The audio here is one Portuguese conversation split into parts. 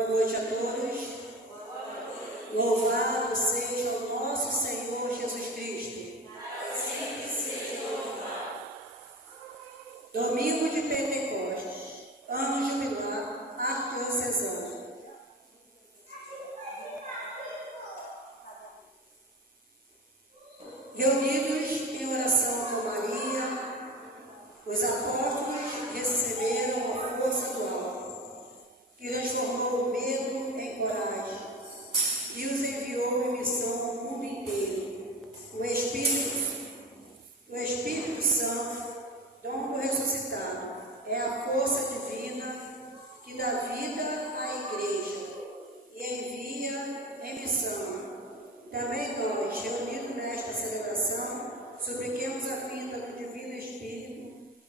Boa noite a todos. Louvado seja o nosso Senhor Jesus Cristo. Sempre seja louvado. Domingo de Pentecostes, ano jubilar, arquidiocesano. Reunidos em oração com Maria, os apóstolos receberam a força do alto, que transformou o medo em coragem e os enviou em missão ao mundo inteiro. O Espírito Santo, dom do ressuscitado, é a força divina que dá vida à igreja e envia em missão. Também nós, reunidos nesta celebração, supliquemos a vinda do Divino Espírito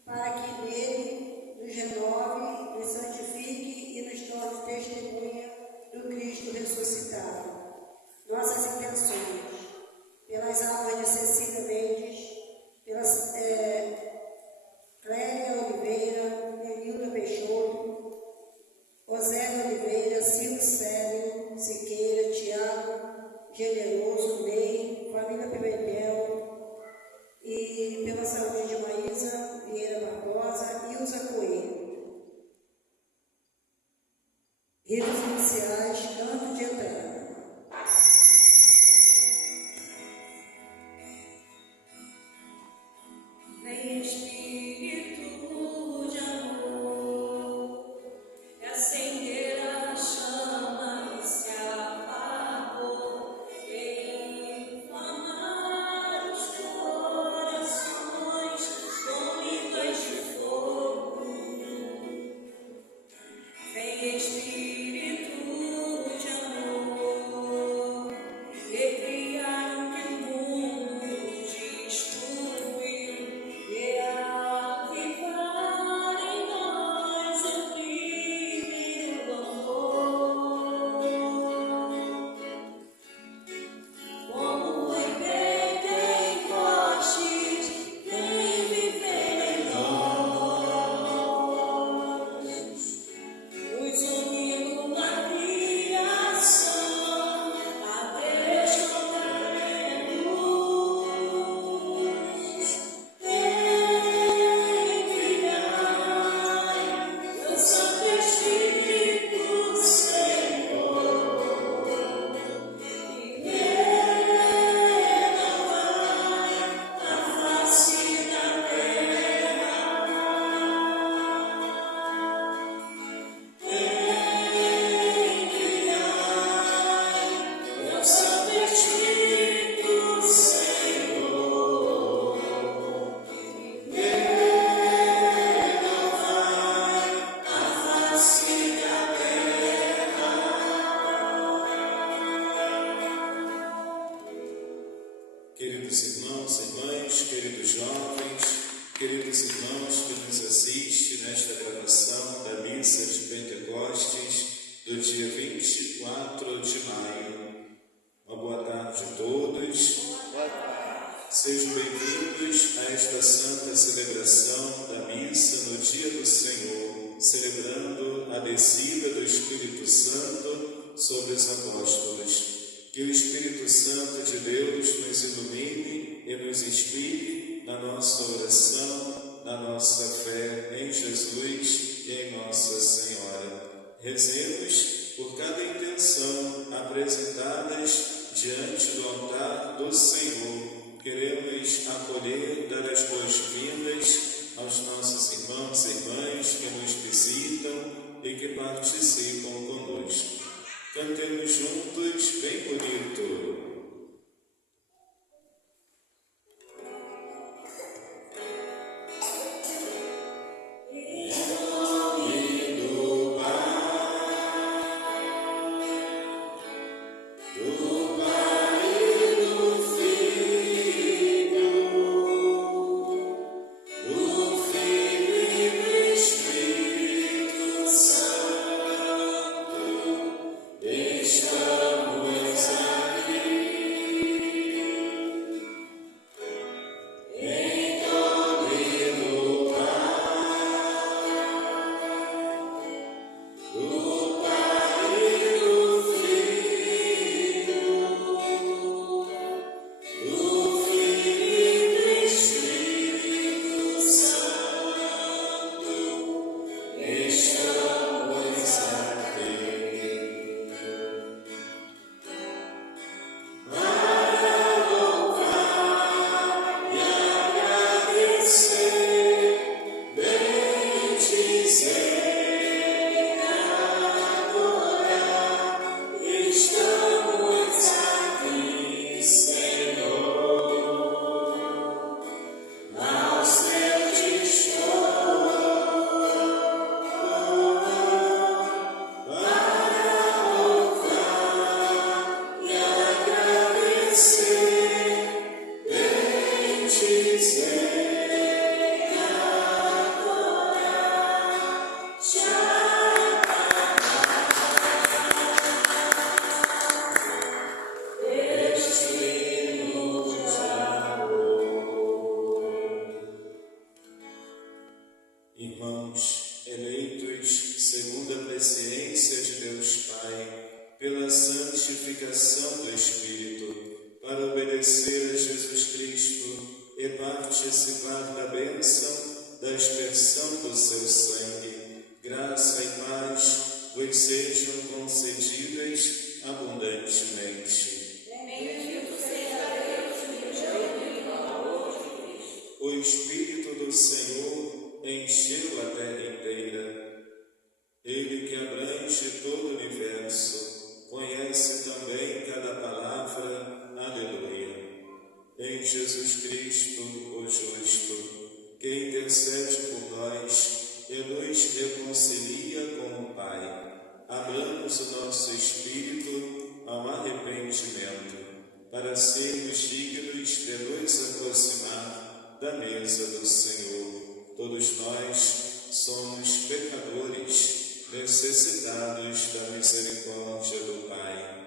para que nele nos renove, nos santifique e nos torne testemunha do Cristo ressuscitado. Nossas intenções, pelas almas de Cecília Mendes, pelas Clélia Oliveira, Lenilda Peixoto, Osélia Oliveira, Silvio Célio, Siqueira, Tiago Generoso, Ney, família Pimentel, e pela saúde de Maísa Vieira Barbosa e Ilza Coelho. Ritos iniciais, canto de entrada. Vem Espírito de amor, e acender a chama que se apagou, e inflamar os corações com línguas de fogo. Vem Espírito de amor, recriar o que o mundo destruiu. Queridos irmãos e irmãs, queridos jovens, queridos irmãos que nos assistem nesta gravação da missa de Pentecostes do dia 24 de maio. Uma boa tarde a todos. Sejam bem-vindos a esta santa celebração da missa no dia do Senhor, celebrando a descida do Espírito Santo sobre os apóstolos. Que o Espírito Santo de Deus nos ilumine e nos inspire na nossa oração, na nossa fé em Jesus e em Nossa Senhora. Rezemos por cada intenção apresentadas diante do altar do Senhor. Queremos acolher, dar as boas-vindas aos nossos irmãos e irmãs que nos visitam e que participam conosco. Cantemos juntos, bem bonito. Estamos aqui. obedecer a Jesus Cristo e participar da bênção da expersão do seu sangue. Graça e paz vos sejam concedidas abundantemente. Bendito seja Deus, mediante o amor de Cristo. O Espírito do Senhor encheu a terra inteira. Ele que abrange todo o universo, conhece também cada palavra. Aleluia. Em Jesus Cristo, o justo, que intercede por nós e nos reconcilia com o Pai, abramos o nosso espírito ao arrependimento, para sermos dignos de nos aproximar da mesa do Senhor. Todos nós somos pecadores, necessitados da misericórdia do Pai.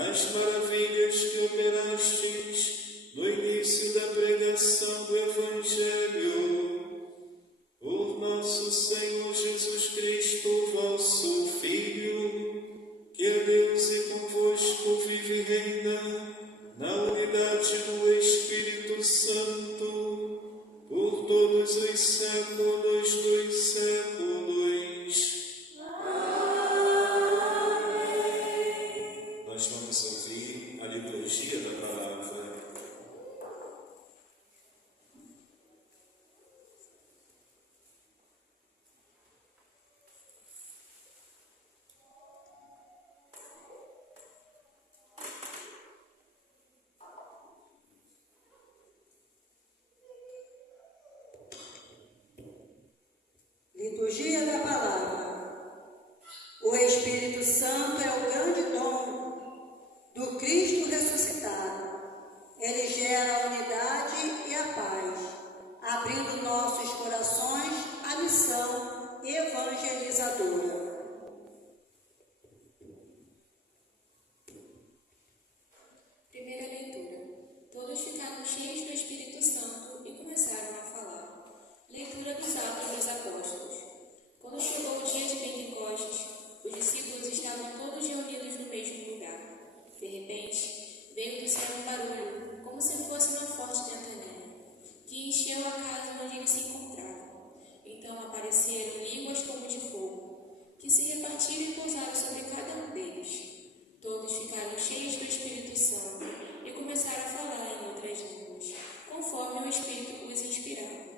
as maravilhas que operastes no início da pregação do Evangelho. Por nosso Senhor Jesus Cristo, vosso Filho, que é Deus e convosco vive e reina na unidade do Espírito Santo, por todos os séculos dos séculos. Amém. Nós vamos ouvir a liturgia da palavra. Liturgia da Palavra. O Espírito Santo é o grande dom do Cristo ressuscitado. Ele gera a unidade e a paz, abrindo nossos corações à missão evangelizadora. Primeira leitura. Todos ficaram cheios do Espírito Santo e começaram a falar. Leitura dos Atos dos Apóstolos. Quando chegou o dia de Pentecostes, os discípulos estavam todos reunidos no mesmo lugar. De repente, veio do céu um barulho, como se fosse uma forte ventania, que encheu a casa onde eles se encontravam. Então apareceram línguas como de fogo, que se repartiram e pousaram sobre cada um deles. Todos ficaram cheios do Espírito Santo e começaram a falar em outras línguas, conforme o Espírito os inspirava.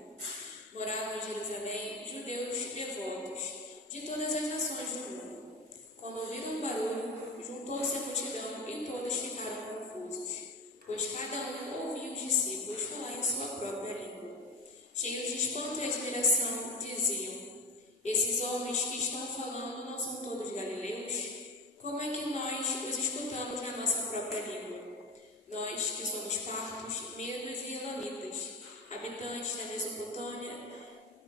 Moravam em Jerusalém judeus devotos de todas as nações do mundo. Quando ouviram o barulho, juntou-se a multidão e todos ficaram confusos, pois cada um ouvia os discípulos falar em sua própria língua. Cheios de espanto e admiração, diziam: esses homens que estão falando não são todos galileus? Como é que nós os escutamos na nossa própria língua? Nós que somos partos, medos e elamitas, habitantes da Mesopotâmia,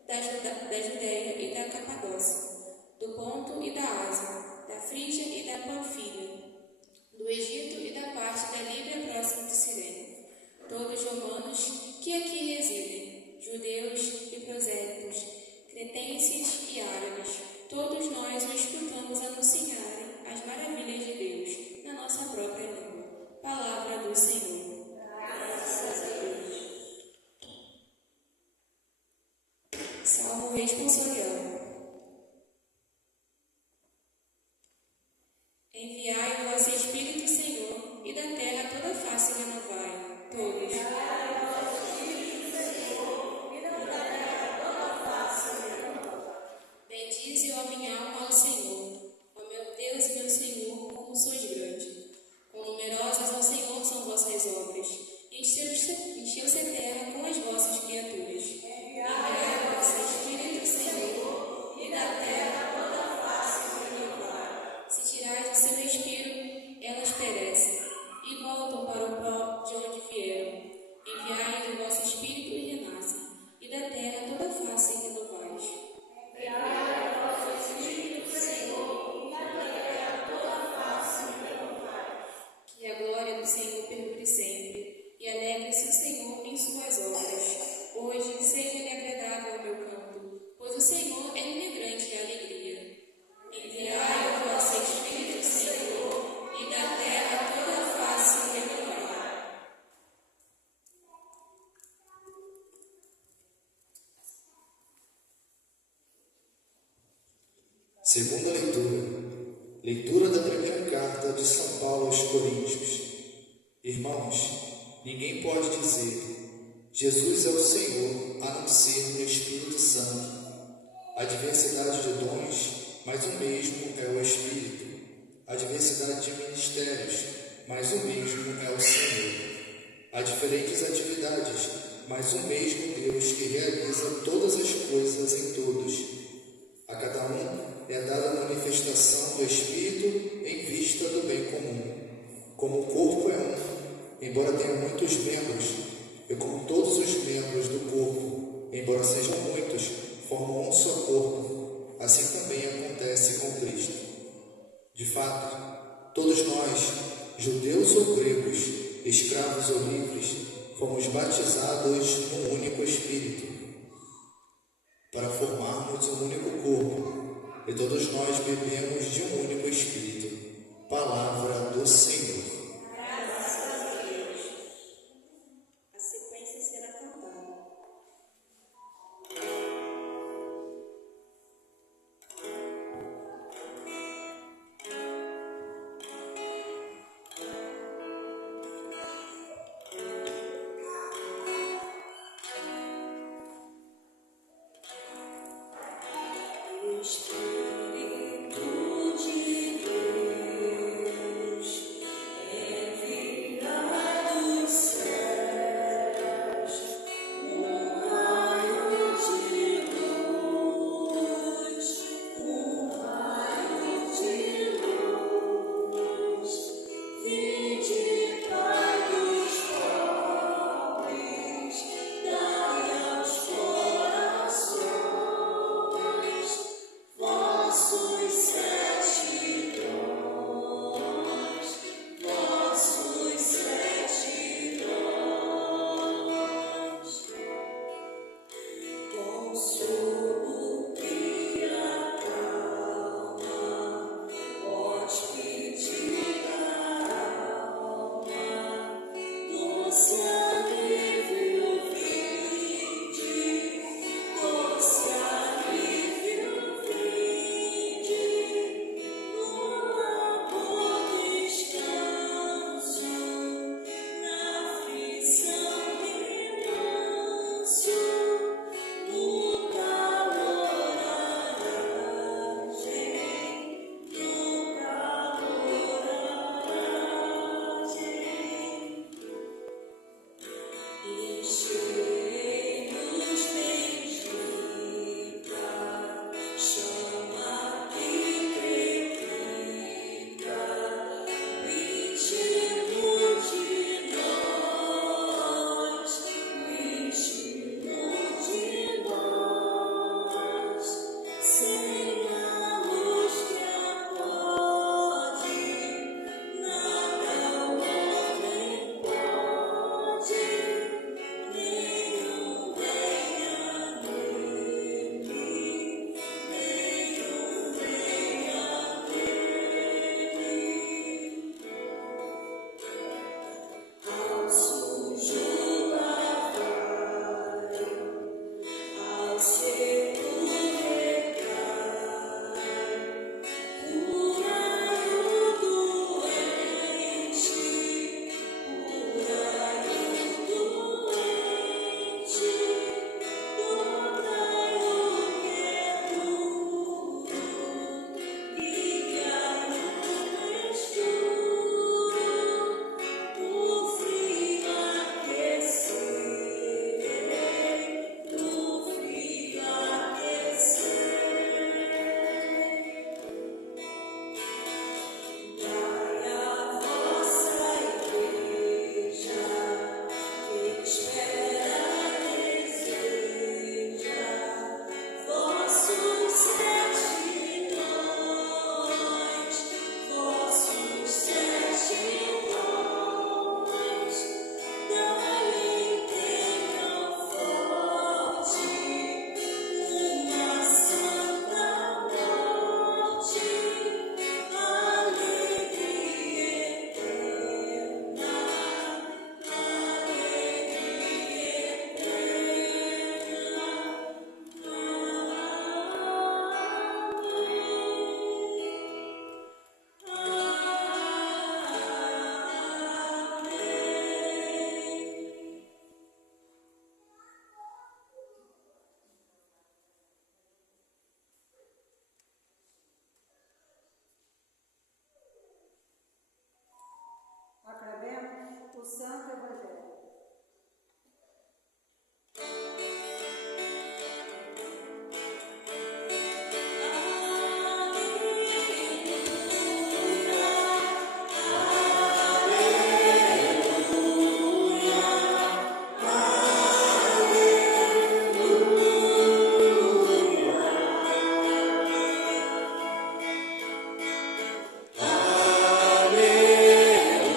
da Judéia e da Capadócia, do Ponto e da Ásia, da Frígia e da Panfilha, do Egito e da parte da Líbia próxima de Cirene, todos romanos que aqui residem, judeus e prosélitos, cretenses e árabes, todos nós o escutamos anunciarem as maravilhas de Deus na nossa própria língua. Palavra do Senhor. Graças a Deus. Salmo responsorial. Enviai o vosso Espírito, Senhor, e da terra toda face renovai. Todos. Bendize, ó minha alma, ao Senhor. Ó meu Deus e meu Senhor, como sois grande. Quão numerosas, ó Senhor, são vossas obras. Encheu-se a terra com as vossas criaturas. Enviai o vosso Espírito, Senhor, e da terra toda a face renovai. Se tirais o seu Espírito, elas perecem, e voltam para o pó de onde vieram. Enviai o vosso Espírito e renascem, e da terra toda a face renovais. Enviai o vosso Espírito, Senhor, e da terra toda a face renovai. Que a glória do Senhor perdure sempre, e alegre-se o Senhor em suas obras. Hoje seja-lhe agradável o meu canto, pois o Senhor é minha grande alegria. Enviai o vosso Espírito, Senhor, e da terra toda a face renovai. Segunda leitura. Leitura da primeira carta de São Paulo aos Coríntios. Irmãos, ninguém pode dizer: Jesus é o Senhor, a não ser no Espírito Santo. Há diversidade de dons, mas o mesmo é o Espírito. Há diversidade de ministérios, mas o mesmo é o Senhor. Há diferentes atividades, mas o mesmo Deus que realiza todas as coisas em todos. A cada um é dada a manifestação do Espírito em vista do bem comum. Como o corpo é um, embora tenha muitos membros, e como todos os membros do corpo, embora sejam muitos, formam um só corpo, assim também acontece com Cristo. De fato, todos nós, judeus ou gregos, escravos ou livres, fomos batizados num único Espírito, para formarmos um único corpo, e todos nós bebemos de um único Espírito. Palavra do Senhor. Graças a Deus. A sequência será cantada. Aclamemos o Santo Evangelho. Aleluia.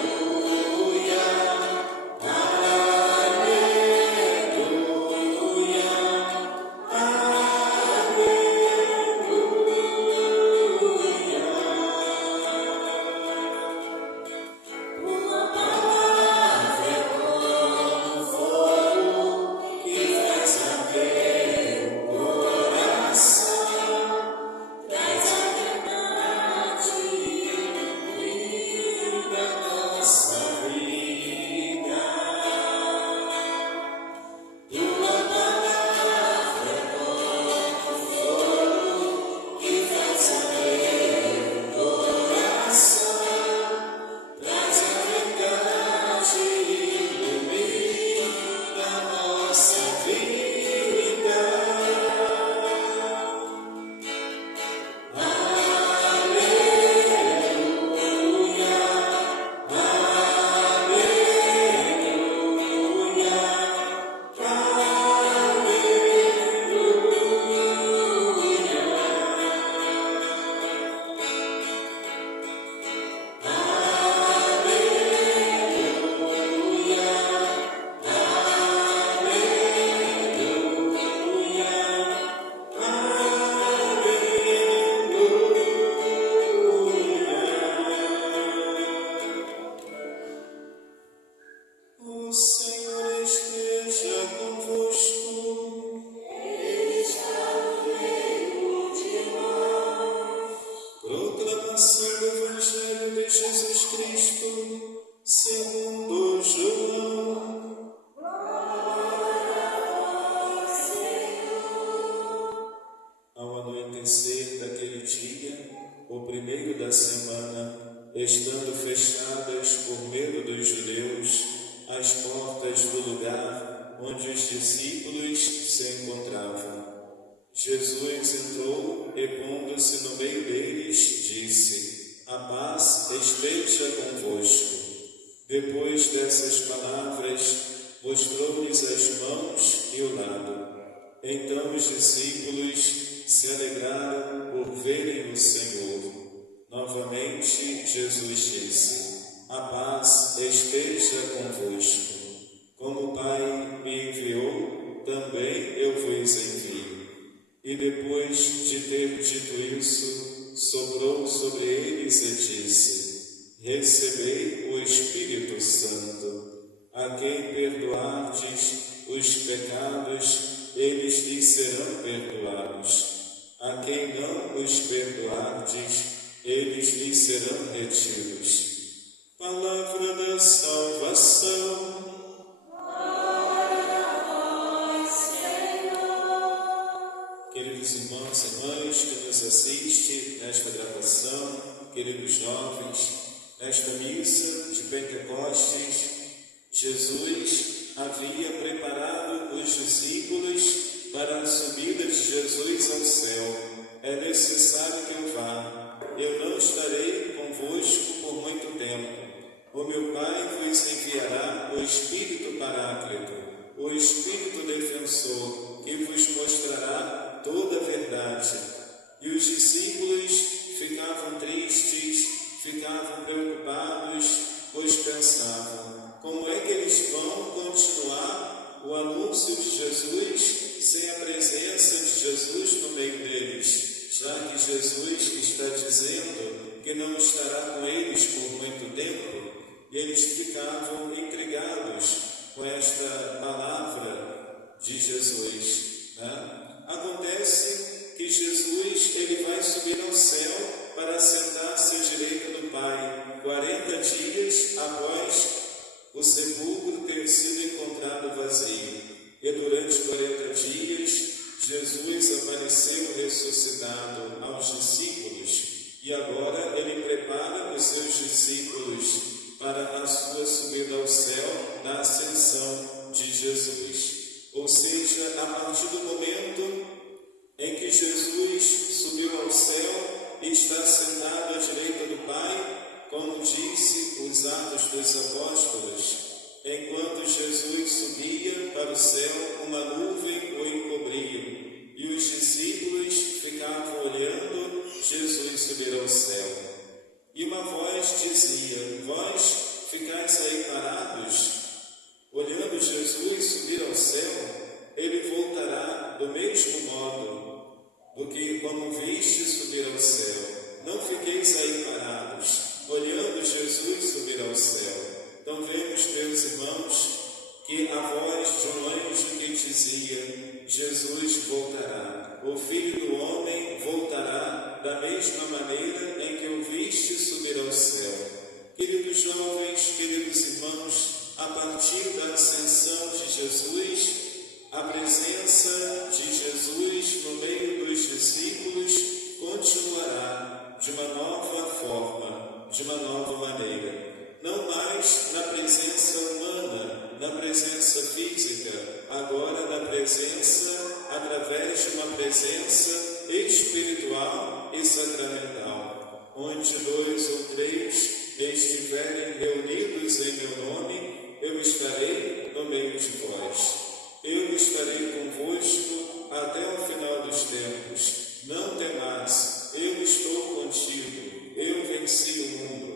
Cristo, segundo João. Ao anoitecer daquele dia, o primeiro da semana, estando fechadas por medo dos judeus as portas do lugar onde os discípulos se encontravam, Jesus entrou e, pondo-se no meio deles, disse: a paz esteja convosco. Depois dessas palavras, mostrou-lhes as mãos e o lado. Então os discípulos se alegraram por verem o Senhor. Novamente Jesus disse: a paz esteja convosco. Como o Pai me enviou, também eu vos envio. E depois de ter dito isso, soprou sobre eles e disse: recebei o Espírito Santo. A quem perdoardes os pecados, eles lhes serão perdoados. A quem não os perdoardes, eles lhes serão retidos. Palavra da salvação. Queridos irmãos e irmãs que nos assistem nesta gravação, queridos jovens, nesta missa de Pentecostes, Jesus havia preparado os discípulos para a subida de Jesus ao céu. É necessário que eu vá. Eu não estarei convosco por muito tempo. O meu Pai vos enviará o Espírito Paráclito, o Espírito Defensor, que vos mostrará toda a verdade. E os discípulos ficavam tristes, ficavam preocupados, pois pensavam: como é que eles vão continuar o anúncio de Jesus sem a presença de Jesus no meio deles, já que Jesus está dizendo que não estará com eles por muito tempo? E eles ficavam intrigados com esta palavra de Jesus, né? Acontece que Jesus ele vai subir ao céu para sentar-se à direita do Pai 40 dias após o sepulcro ter sido encontrado vazio. E durante 40 dias Jesus apareceu ressuscitado aos discípulos, e agora ele prepara os seus discípulos para a sua subida ao céu na ascensão de Jesus. Ou seja, a partir do momento em que Jesus subiu ao céu e está sentado à direita do Pai, como disse os Atos dos Apóstolos, enquanto Jesus subia para o céu, uma nuvem o encobria, e os discípulos ficavam olhando Jesus subir ao céu. E uma voz dizia: vós ficais aí parados, olhando Jesus subir ao céu? Ele voltará do mesmo modo do que como viste subir ao céu. Não fiqueis aí parados, olhando Jesus subir ao céu. Então vemos, meus irmãos, que a voz de um anjo que dizia: Jesus voltará, o Filho do Homem voltará da mesma maneira em que o viste subir ao céu. Queridos jovens, queridos irmãos, a partir da ascensão de Jesus, a presença de Jesus no meio dos discípulos continuará de uma nova forma, de uma nova maneira. Não mais na presença humana, na presença física, agora na presença, através de uma presença espiritual e sacramental, onde 2 ou 3 estiverem reunidos em meu nome, eu estarei no meio de vós. Eu estarei convosco até o final dos tempos. Não temais, eu estou contigo, eu venci o mundo.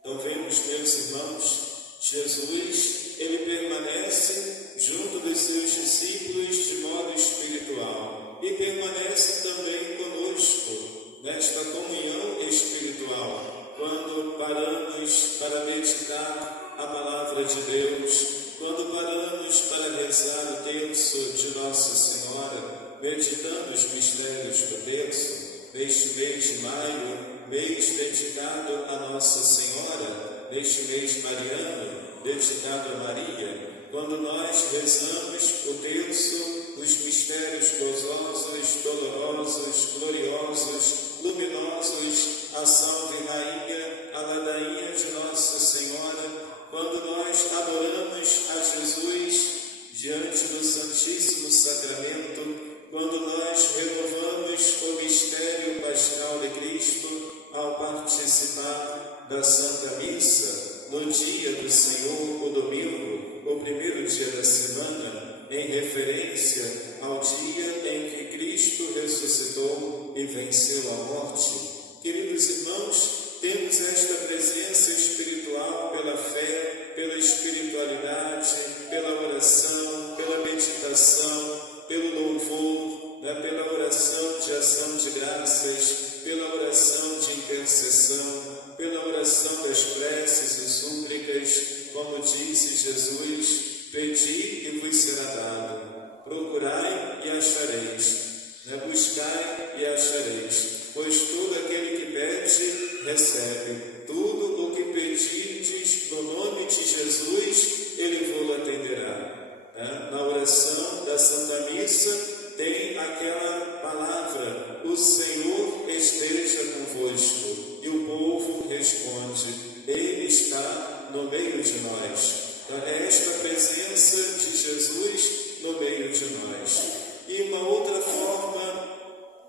Então vemos, meus irmãos, Jesus, ele permanece junto dos seus discípulos de modo espiritual e permanece também conosco nesta comunhão espiritual, quando paramos para meditar a palavra de Deus, quando paramos para rezar o terço de Nossa Senhora, meditando os mistérios do terço, neste mês de maio, mês dedicado a Nossa Senhora, neste mês mariano, dedicado a Maria, quando nós rezamos o terço, os mistérios gozosos, dolorosos, gloriosos, luminosos, a Salve Rainha, a ladainha de Nossa Senhora, quando nós adoramos a Jesus diante do Santíssimo Sacramento, quando nós renovamos o mistério pascal de Cristo ao participar da Santa Missa, no dia do Senhor, o domingo, o primeiro dia da semana, em referência ao dia em que Cristo ressuscitou e venceu a morte. Queridos irmãos, temos esta presença espiritual pela fé, pela espiritualidade, pela oração, pela meditação, pelo louvor, pela oração de ação de graças, pela oração de intercessão, pela oração das preces e súplicas, como disse Jesus: pedi e vos será dado, procurai e achareis, buscai e achareis, pois todo aquele que pede, recebe. Tudo o que pedirdes no nome de Jesus, Ele vos atenderá. Na oração da Santa Missa tem aquela palavra: o Senhor esteja convosco, e o povo responde: Ele está no meio de nós. Então, é esta presença de Jesus no meio de nós. E uma outra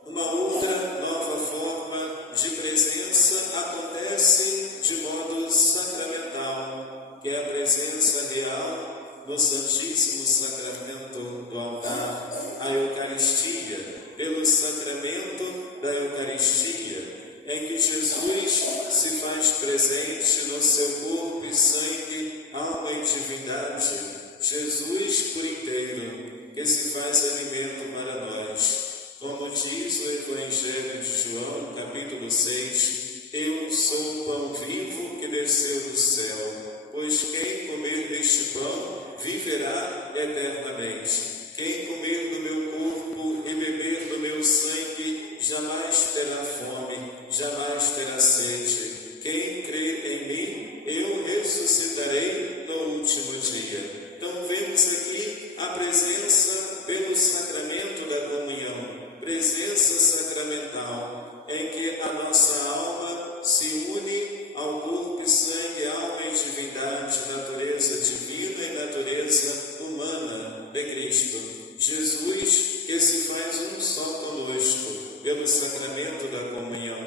nova forma de presença acontece de modo sacramental, que é a presença real no Santíssimo Sacramento do altar, a Eucaristia, pelo sacramento da Eucaristia, em que Jesus se faz presente no seu corpo e sangue, alma e divindade, Jesus por inteiro, que se faz alimento para nós. Como diz o Evangelho de João, capítulo 6, eu sou o pão vivo que desceu do céu, pois quem comer deste pão viverá eternamente. Quem comer do meu corpo e beber do meu sangue jamais terá fome, jamais terá sede. Quem crê em mim, eu ressuscitarei no último dia. Então vemos aqui a presença pelo sacramento da comunhão, presença sacramental, em que a nossa alma se une ao corpo e sangue, alma e divindade, natureza divina e natureza humana de Cristo. Jesus, que se faz um só conosco, pelo sacramento da comunhão,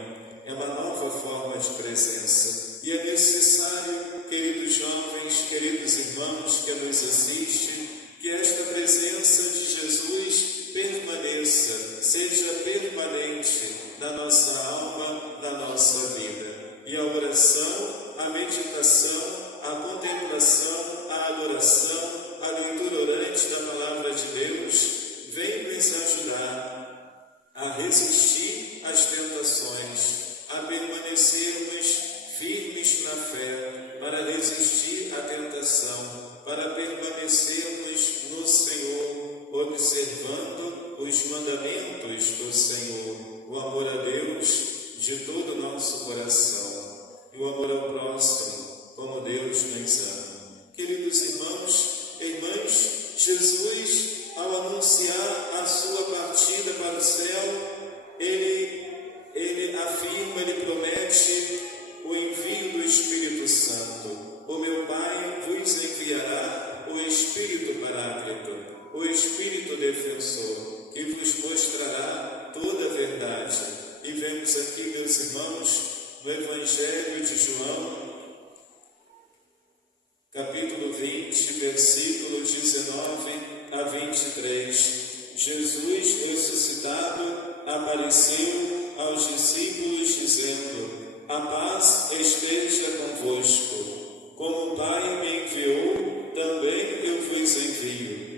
é uma nova forma de presença. E é necessário, queridos jovens, queridos irmãos que nos assistem, que esta presença de Jesus permaneça, seja permanente na nossa alma, na nossa vida. E a oração, a meditação, a contemplação, a adoração, a leitura orante da Palavra de Deus vem nos ajudar a resistir às tentações, a permanecermos firmes na fé, para resistir à tentação, para permanecermos no Senhor, observando os mandamentos do Senhor, o amor a Deus de todo o nosso coração e o amor ao próximo, como Deus nos ama. Queridos irmãos e irmãs, Jesus, ao anunciar a sua partida para o céu, ele afirma, ele promete o envio do Espírito Santo. O meu Pai vos enviará o Espírito Paráclito, o Espírito Defensor, que vos mostrará toda a verdade. E vemos aqui, meus irmãos, no Evangelho de João, capítulo 20, versículo 19 a 23. Jesus ressuscitado apareceu aos discípulos dizendo: a paz esteja convosco. Como o Pai me enviou, também eu vos envio.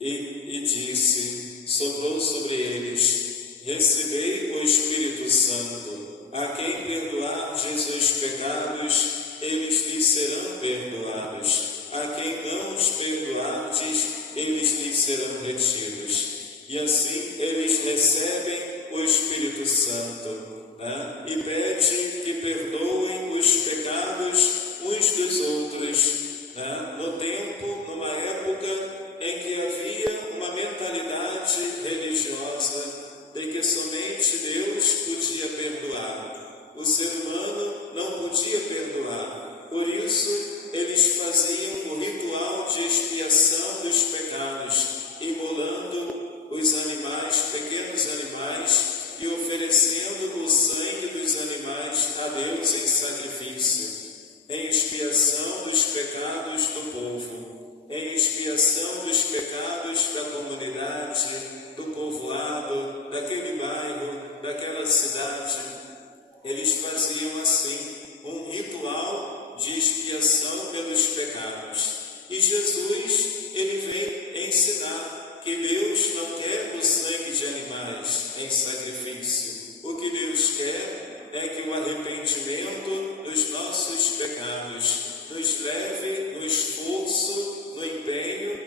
E disse, soprou sobre eles: recebei o Espírito Santo. A quem perdoardes os pecados, eles lhes serão perdoados. A quem não os perdoardes, eles lhes serão retidos. E assim eles recebem o Espírito Santo, e pede que perdoem os pecados expiação dos pecados do povo, em expiação dos pecados da comunidade, do povoado, daquele bairro, daquela cidade. Eles faziam assim um ritual de expiação pelos pecados. E Jesus, ele vem ensinar que Deus não quer o sangue de animais em sacrifício. O que Deus quer é que o arrependimento dos nossos pecados nos leve no esforço, no empenho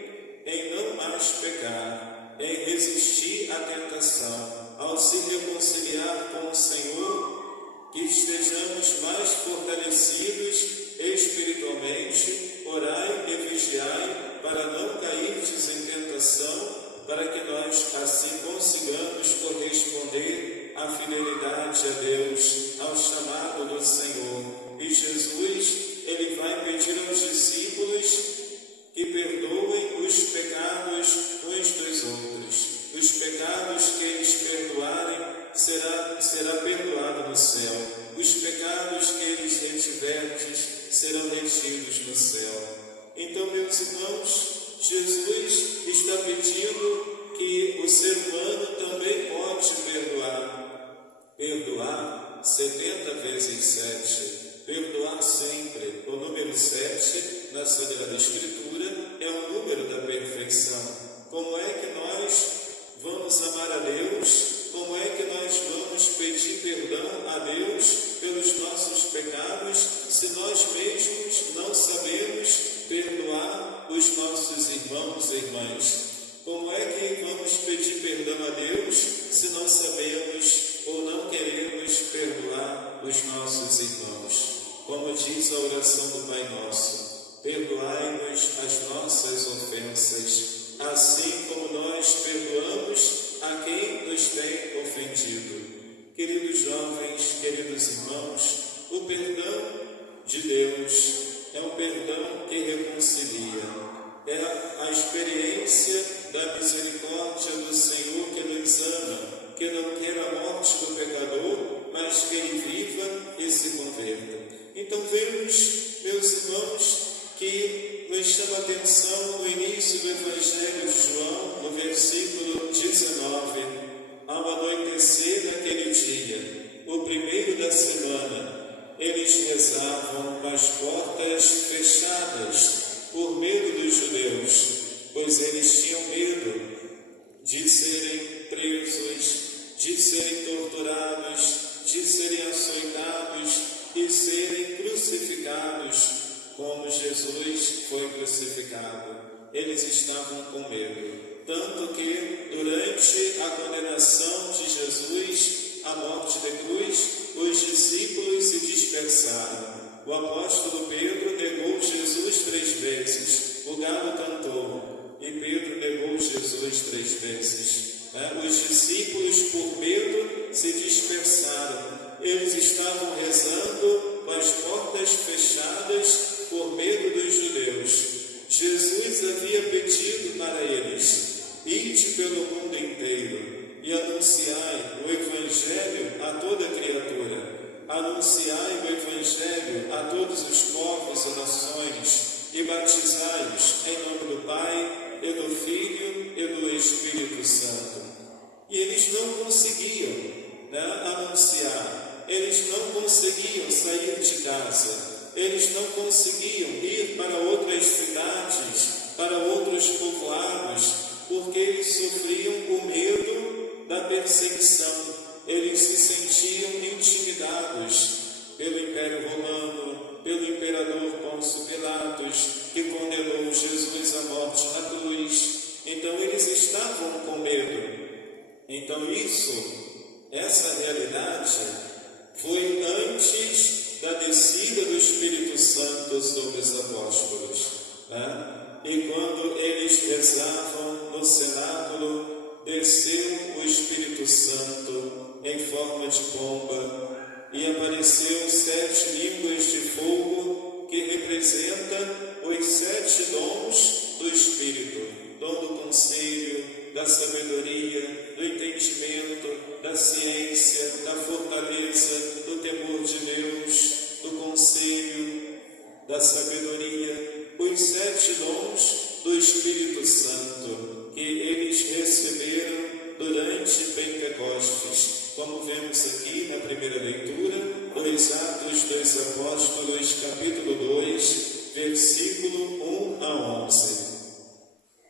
em não mais pecar, em resistir à tentação, ao se reconciliar com o Senhor, que estejamos mais fortalecidos espiritualmente. Orai e vigiai para não cairdes em tentação, para que nós assim consigamos corresponder à fidelidade a Deus, ao chamado do Senhor. E Jesus, ele vai pedir aos discípulos que perdoem os pecados uns dos outros. Os pecados que eles perdoarem será perdoado no céu. Os pecados que eles retiverdes serão retidos no céu. Então, meus irmãos, Jesus está pedindo que o ser humano também pode perdoar. Perdoar 70 vezes 7. Perdoar sempre. O número 7 na Sagrada Escritura é o número da perfeição. Como é que nós vamos amar a Deus? Como é que nós vamos pedir perdão a Deus pelos nossos pecados se nós mesmos não sabemos perdoar os nossos irmãos e irmãs? Como é que vamos pedir perdão a Deus se não sabemos ou não queremos perdoar os nossos irmãos? Como diz a oração do Pai Nosso, perdoai-nos as nossas ofensas, assim como nós perdoamos a quem nos tem ofendido. Queridos jovens, queridos irmãos, o perdão de Deus é um perdão que reconcilia. É a experiência da misericórdia do Senhor que nos ama, que não quer a morte do pecador, mas que ele viva e se converta. Então vemos, meus irmãos, que nos chama a atenção no início do Evangelho de João, no versículo 19, ao anoitecer daquele dia, o primeiro da semana, eles rezavam com as portas fechadas, por medo dos judeus, pois eles tinham medo de serem presos, de serem torturados, de serem açoitados e serem crucificados, como Jesus foi crucificado. Eles estavam com medo, tanto que durante a condenação de Jesus à morte de cruz, os discípulos se dispersaram. O apóstolo Pedro negou Jesus 3 vezes, o galo cantou, e Pedro negou Jesus 3 vezes. Os discípulos, por medo, se dispersaram. Eles estavam rezando com as portas fechadas por medo dos judeus. Jesus havia pedido para eles: ide pelo mundo inteiro e anunciai o Evangelho a toda criatura. Anunciai o Evangelho a todos os povos e nações e batizai-os em nome do Pai, e do Filho e do Espírito Santo. E eles não conseguiam anunciar, eles não conseguiam sair de casa, eles não conseguiam ir para outras cidades, para outros povoados, porque eles sofriam o medo da perseguição. Eles se sentiam intimidados pelo Império Romano, pelo imperador Pôncio Pilatos, que condenou Jesus à morte na cruz. Então eles estavam com medo. Então essa realidade foi antes da descida do Espírito Santo sobre os apóstolos. E quando eles rezavam no cenáculo, desceu o Espírito Santo em forma de pomba, e apareceu 7 línguas de fogo que representam os 7 dons do Espírito: dom do conselho, da sabedoria, do entendimento, da ciência, da fortaleza, do temor de Deus, do conselho, da sabedoria, os 7 dons do Espírito Santo que eles receberam durante Pentecostes, como vemos aqui na primeira leitura dos Atos dos Apóstolos, capítulo 2, versículo 1 a 11.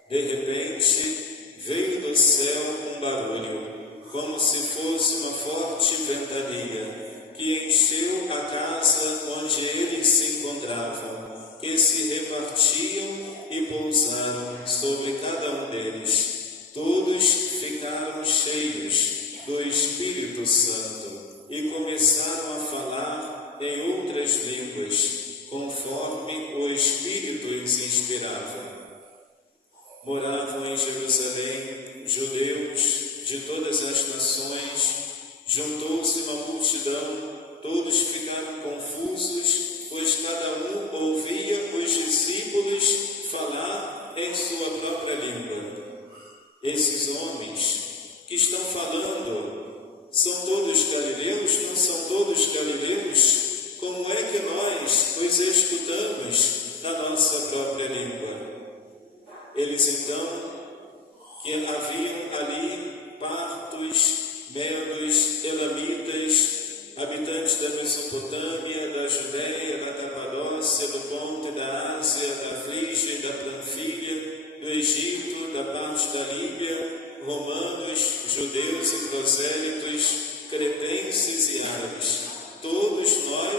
De repente, veio do céu um barulho, como se fosse uma forte ventania, que encheu a casa onde eles se encontravam, que se repartiam e pousaram sobre cada um deles. Todos ficaram cheios do Espírito Santo e começaram a falar em outras línguas, conforme o Espírito os inspirava. Moravam em Jerusalém judeus de todas as nações. Juntou-se uma multidão, todos ficaram confusos, pois cada um ouvia os discípulos falar em sua própria língua. Esses homens que estão falando são todos galileus? Não são todos galileus? Como é que nós os escutamos na nossa própria língua? Eles então, que haviam ali partos, medos, elamitas, habitantes da Mesopotâmia, da Judéia, da Capadócia, do Ponto, da Ásia, da Frígia e da Panfilha, do Egito, da parte da Líbia, romanos, judeus e prosélitos, cretenses e árabes. Todos nós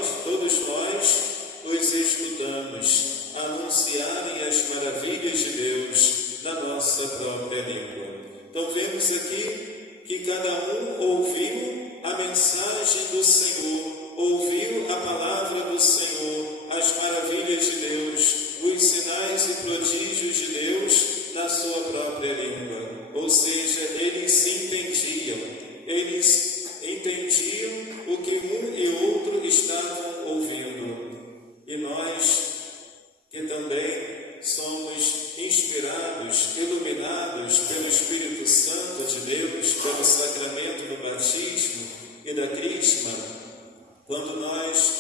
os escutamos anunciarem as maravilhas de Deus na nossa própria língua. Então vemos aqui que cada um ouviu a mensagem do Senhor, ouviu a palavra do Senhor, as maravilhas de Deus, os sinais e prodígios de Deus na sua própria língua. Ou seja, eles entendiam o que um e outro estavam ouvindo. E nós, que também somos inspirados, iluminados pelo Espírito Santo de Deus, pelo sacramento do batismo e da crisma, quando nós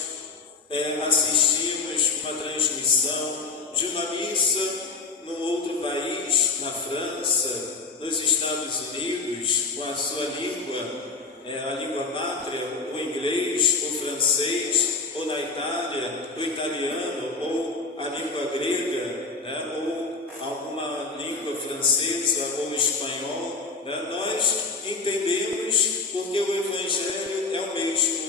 assistimos uma transmissão de uma missa num outro país, na França, nos Estados Unidos, com a sua língua, a língua pátria, o inglês, o francês, ou na Itália, o italiano, ou a língua grega, ou alguma língua francesa, ou espanhol, nós entendemos porque o Evangelho é o mesmo.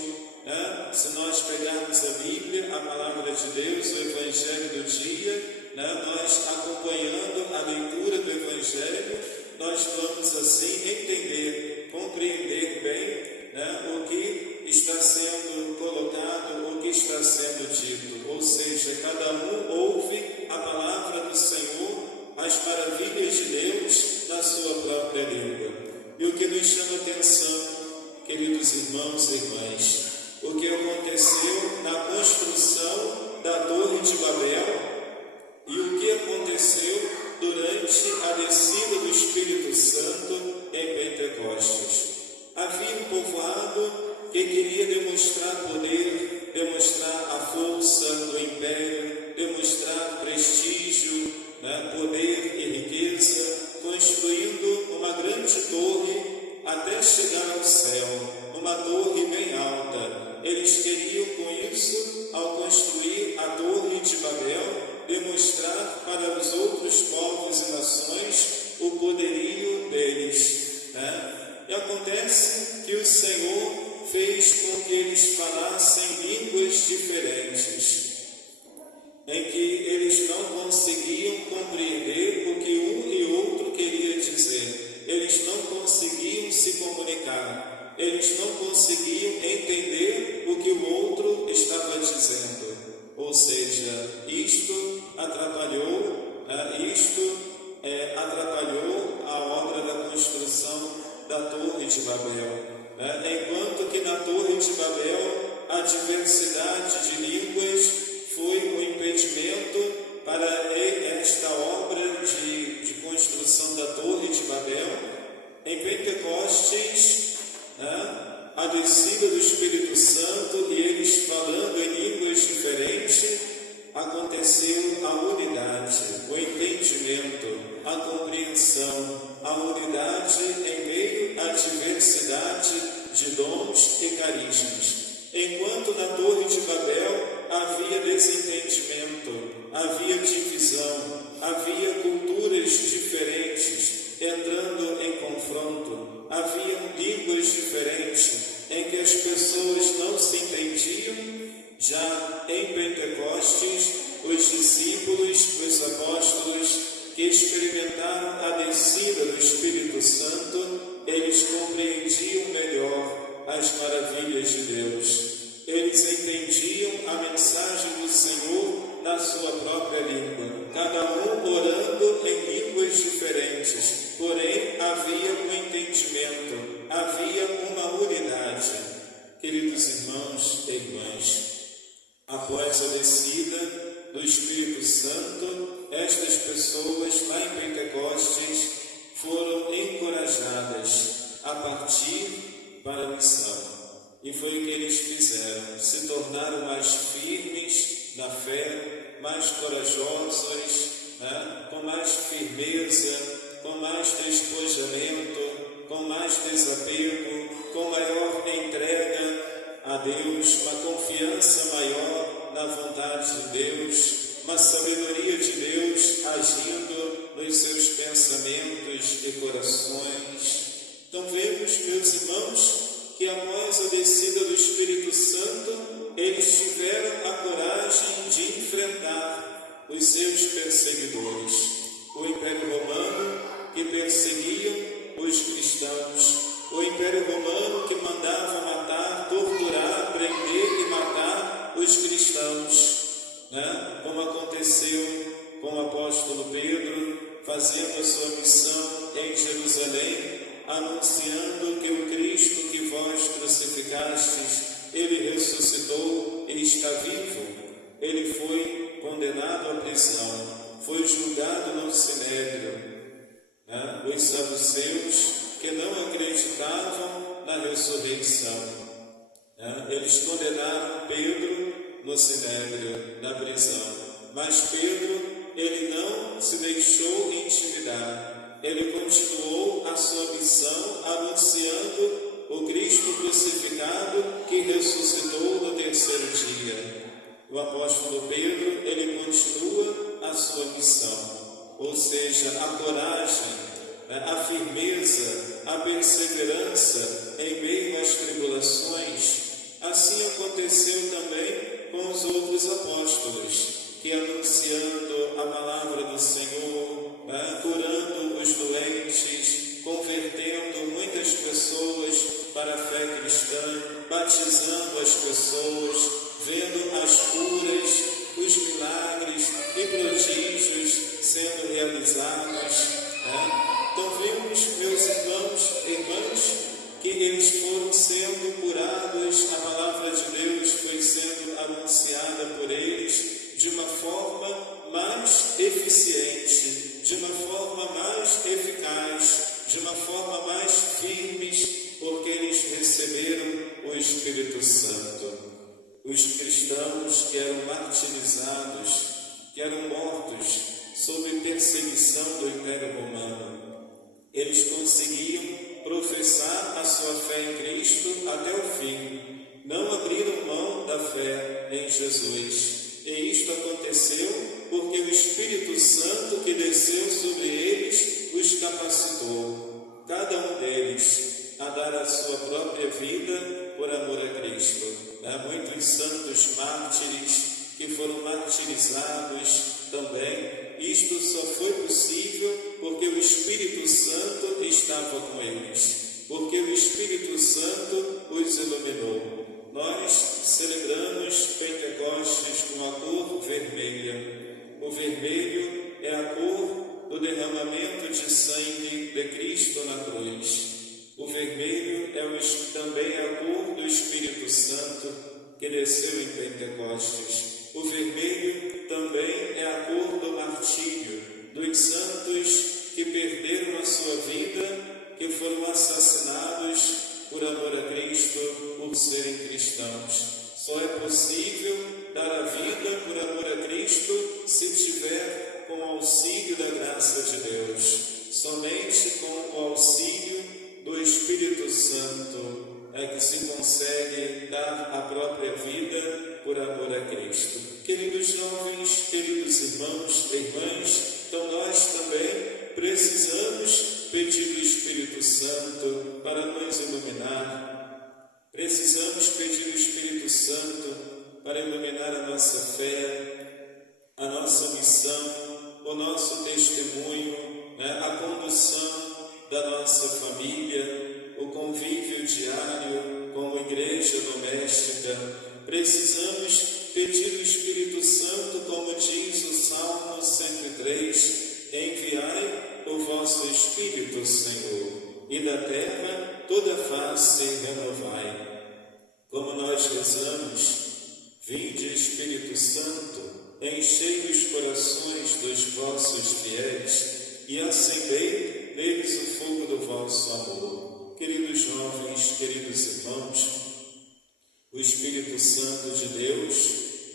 Se nós pegarmos a Bíblia, a palavra de Deus, o Evangelho do dia, nós acompanhando a leitura do Evangelho, nós vamos assim entender, compreender bem o que está sendo colocado, o que está sendo dito. Ou seja, cada um ouve a palavra do Senhor, as maravilhas de Deus na sua própria língua. E o que nos chama atenção, queridos irmãos e irmãs, o que aconteceu na construção da Torre de Babel e o que aconteceu durante a descida do Espírito Santo em Pentecostes. Havia um povoado que queria demonstrar poder, demonstrar a força do império, demonstrar prestígio, poder e riqueza, construindo uma grande torre até chegar ao céu, uma torre bem alta. Eles queriam com isso, ao construir a Torre de Babel, demonstrar para os outros povos e nações o poderio deles. E acontece que o Senhor fez com que eles falassem línguas diferentes, em que eles não conseguiam compreender o que um e outro queria dizer. Eles não conseguiam se comunicar. Eles não conseguiam entender o que o outro estava dizendo. Ou seja, isto atrapalhou a obra da construção da Torre de Babel. Enquanto que na Torre de Babel a diversidade de línguas foi um impedimento para esta obra de construção da Torre de Babel, em Pentecostes, a descida do Espírito Santo e eles falando em línguas diferentes, a a compreensão, a unidade em meio à diversidade de dons e carismas. Enquanto na Torre de Babel havia desentendimento, havia divisão, havia culturas diferentes entrando em confronto, havia línguas diferentes em que as pessoas não se entendiam. Já em Pentecostes, os discípulos, os apóstolos que experimentaram a descida do Espírito Santo, eles compreendiam melhor as maravilhas de Deus. Eles entendiam a mensagem do Senhor na sua própria língua, cada um orando em línguas diferentes, porém havia um entendimento, havia uma unidade. Queridos irmãos e irmãs, após a descida do Espírito Santo, estas pessoas lá em Pentecostes foram encorajadas a partir para a missão. E foi o que eles fizeram, se tornaram mais firmes na fé, mais corajosos, com mais firmeza, com mais despojamento, com mais desapego, com maior entrega a Deus, uma confiança maior na vontade de Deus, uma sabedoria de Deus agindo nos seus pensamentos e corações. Então vemos, meus irmãos, que após a descida do Espírito Santo, eles tiveram a coragem de enfrentar os seus perseguidores. O Império Romano, que perseguia os cristãos, o Império Romano que mandava matar, torturar, prender e matar os cristãos, como aconteceu com o apóstolo Pedro, fazendo a sua missão em Jerusalém, anunciando que o Cristo que vós crucificastes, ele ressuscitou e está vivo. Ele foi condenado à prisão, foi julgado no Sinédrio. Os saduceus que não acreditavam na ressurreição, eles condenaram Pedro no Sinédrio, na prisão. Mas Pedro, ele não se deixou intimidar. Ele continuou a sua missão anunciando o Cristo crucificado que ressuscitou no terceiro dia. O apóstolo Pedro, ele continua a sua missão, ou seja, a coragem, a firmeza, a perseverança em meio às tribulações. Assim aconteceu também com os outros apóstolos, que anunciando a palavra do Senhor, curando os doentes, convertendo muitas pessoas para a fé cristã, batizando as pessoas, vendo as curas, os milagres e prodígios sendo realizados. Então vimos, meus irmãos e irmãs, que eles foram sendo curados, a palavra de Deus foi sendo anunciada por eles de uma forma mais eficiente, de uma forma mais eficaz, de uma forma mais firmes, porque eles receberam o Espírito Santo. Os cristãos que eram martirizados, que eram mortos sob perseguição do Império Romano, eles conseguiam professar a sua fé em Cristo até o fim, não abriram mão da fé em Jesus. E isto aconteceu porque o Espírito Santo que desceu sobre eles os capacitou, cada um deles, a dar a sua própria vida por amor a Cristo. Muitos santos mártires que foram martirizados também. Isto só foi possível porque o Espírito Santo estava com eles, porque o Espírito Santo os iluminou. Nós celebramos Pentecostes com a cor vermelha. O vermelho é a cor do derramamento de sangue de Cristo na cruz. O vermelho também é a cor do Espírito Santo que desceu em Pentecostes. O vermelho também é a cor do martírio, dos santos que perderam a sua vida, que foram assassinados por amor a Cristo, por serem cristãos. Só é possível dar a vida por amor a Cristo se tiver com o auxílio da graça de Deus. Somente com o auxílio do Espírito Santo é que se consegue dar a própria vida por amor a Cristo. Queridos jovens, queridos irmãos e irmãs, então nós também precisamos pedir o Espírito Santo para nos iluminar. Precisamos pedir o Espírito Santo para iluminar a nossa fé, a nossa missão, o nosso testemunho, a condução da nossa família, o convívio diário como igreja doméstica. Precisamos pedir o Espírito Santo, como diz o Salmo 103, enviai o vosso Espírito, Senhor, e da terra toda face renovai. Como nós rezamos, vinde Espírito Santo, enchei os corações dos vossos fiéis e acendei neles o fogo do vosso amor. Queridos jovens, queridos irmãos, o Espírito Santo de Deus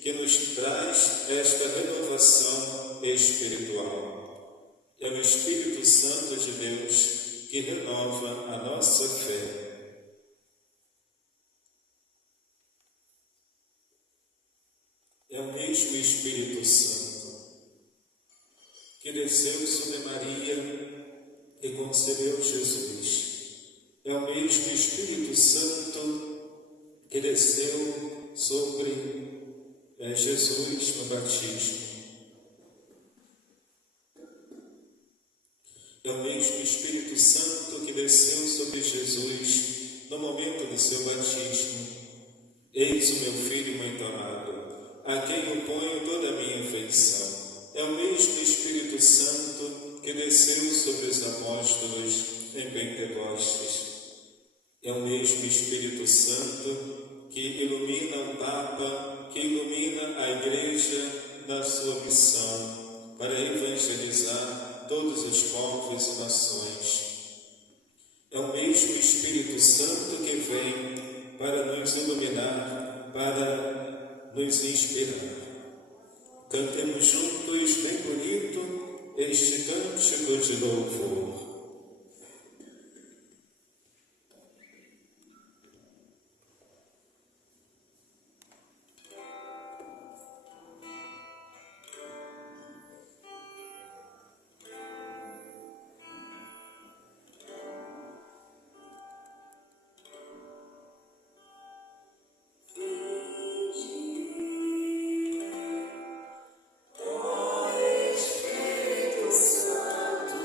que nos traz esta renovação espiritual. É o Espírito Santo de Deus que renova a nossa fé. É o mesmo Espírito Santo que desceu sobre Maria e concebeu Jesus. É o mesmo Espírito Santo que desceu sobre Jesus no batismo. É o mesmo Espírito Santo que desceu sobre Jesus no momento do seu batismo. Eis o meu Filho muito amado, a quem eu ponho toda a minha afeição. É o mesmo Espírito Santo que desceu sobre os apóstolos em Pentecostes. É o mesmo Espírito Santo que ilumina o Papa, que ilumina a Igreja na sua missão para evangelizar todos os povos e nações. É o mesmo Espírito Santo que vem para nos iluminar, para nos inspirar. Cantemos juntos, bem bonito, este cântico de louvor. Espírito Santo,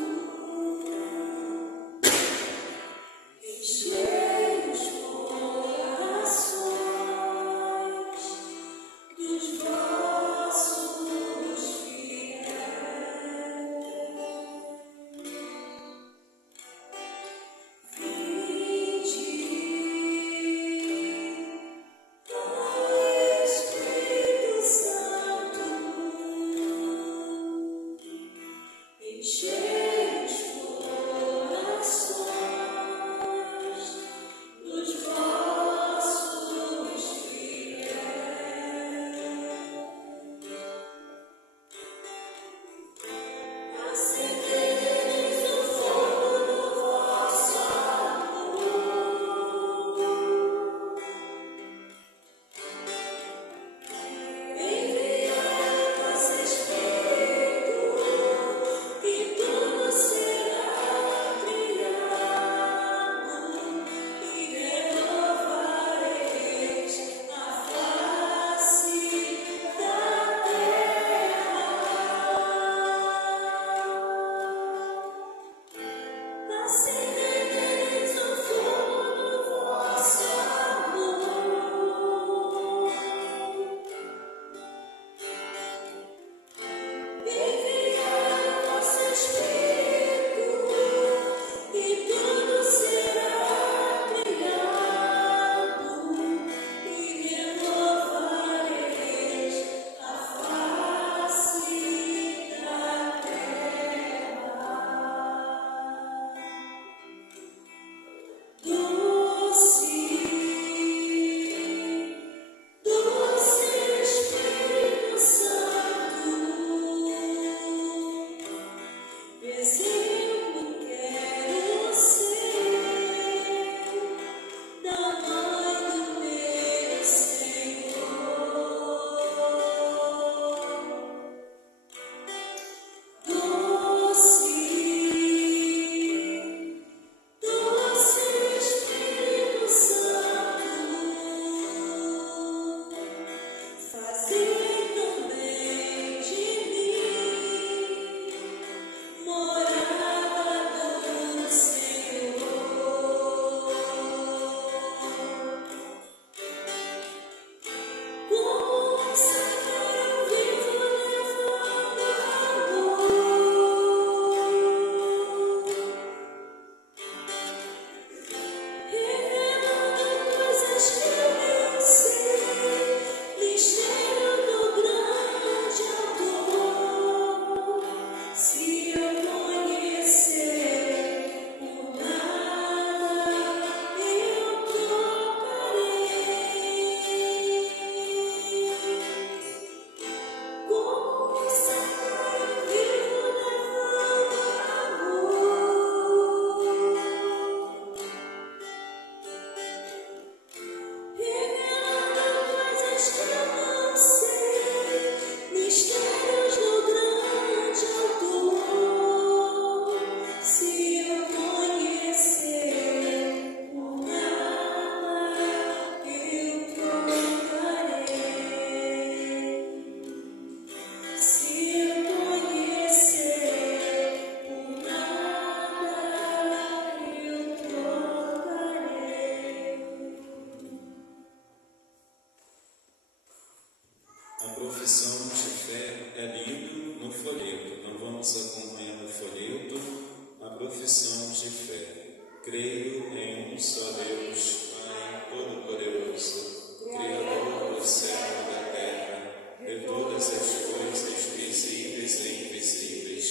Creio em um só Deus, Pai Todo-Poderoso, Criador do céu e da terra, de todas as coisas visíveis e invisíveis.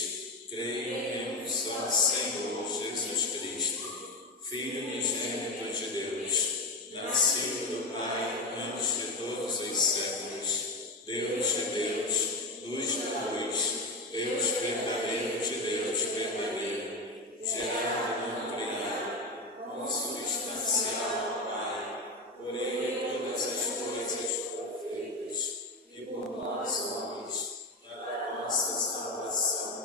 Creio em um só Senhor Jesus Cristo, Filho unigênito de Deus, nascido do Pai antes de todos os séculos, Deus de Deus, luz de luz, Deus verdadeiro de Deus verdadeiro, gerado não criado, consubstancial ao Pai, por Ele todas as coisas foram feitas, e por nós homens, para a nossa salvação,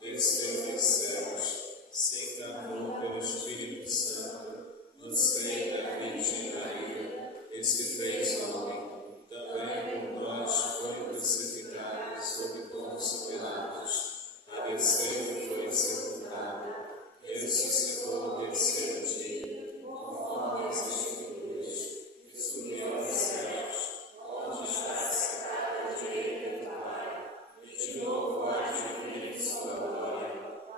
desceu dos céus, se encarnou pelo Espírito Santo, no seio da Virgem Maria, e se fez homem. Também por nós foi crucificado sob Pôncio Pilatos, padeceu e foi sepultado, ressuscitou no terceiro dia, conforme as Escrituras, e subiu aos céus, onde está sentado à direita do Pai, e de novo há de vir em sua glória,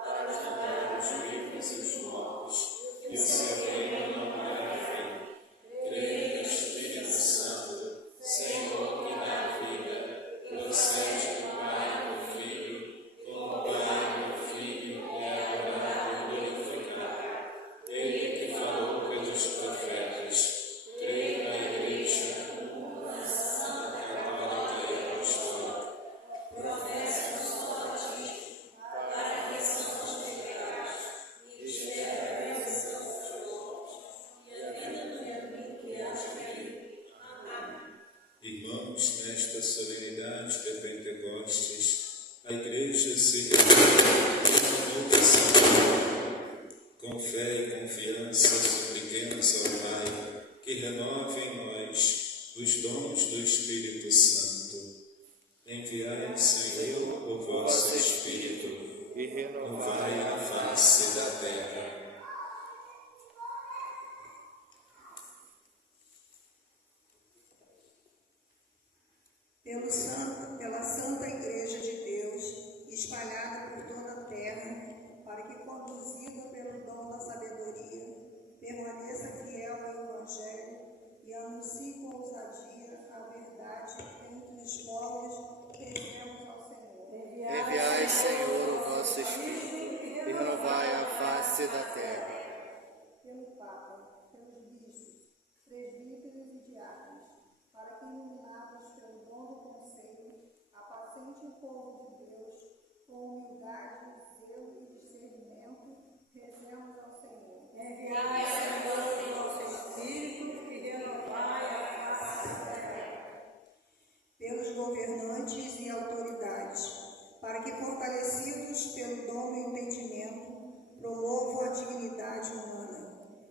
para julgar os vivos e os mortos, e o seu reino não terá fim. Creio no Espírito Santo, Senhor que dá vida, procede do Pai e do Filho, com o Pai e o Filho é adorado e glorificado. Ele que falou pelos profetas. Creio na Igreja, uma santa, católica e apostólica. Professo o só batismo para a remissão dos pecados, e espero a ressurreição dos mortos e a vida do que há de vir. Amém. Irmãos, nesta solenidade de Pentecostes, a Igreja se reúne com fé e confiança, supliquemos ao Pai que renove em nós os dons do Espírito Santo. Enviai, Senhor, o vosso Espírito, e renovai a face da terra. Pela Santa Igreja de Deus, espalhada por toda a terra, para que, conduzida pelo dom da sabedoria, permaneça fiel ao Evangelho e anuncie com ousadia a verdade entre os povos, rezemos ao Senhor. Enviai, Senhor, o vosso Espírito, e renovai a face da terra. Pelo Papa, pelos bispos, presbíteros e diáconos, para que, iluminados pelo dom do conselho, apacente o povo de Deus com humildade, zelo e discernimento, rezemos ao Senhor. Enviai, Senhor, o vosso Espírito e renovai a face da terra. Pelos governantes e autoridades, para que, fortalecidos pelo dom do entendimento, promovam a dignidade humana,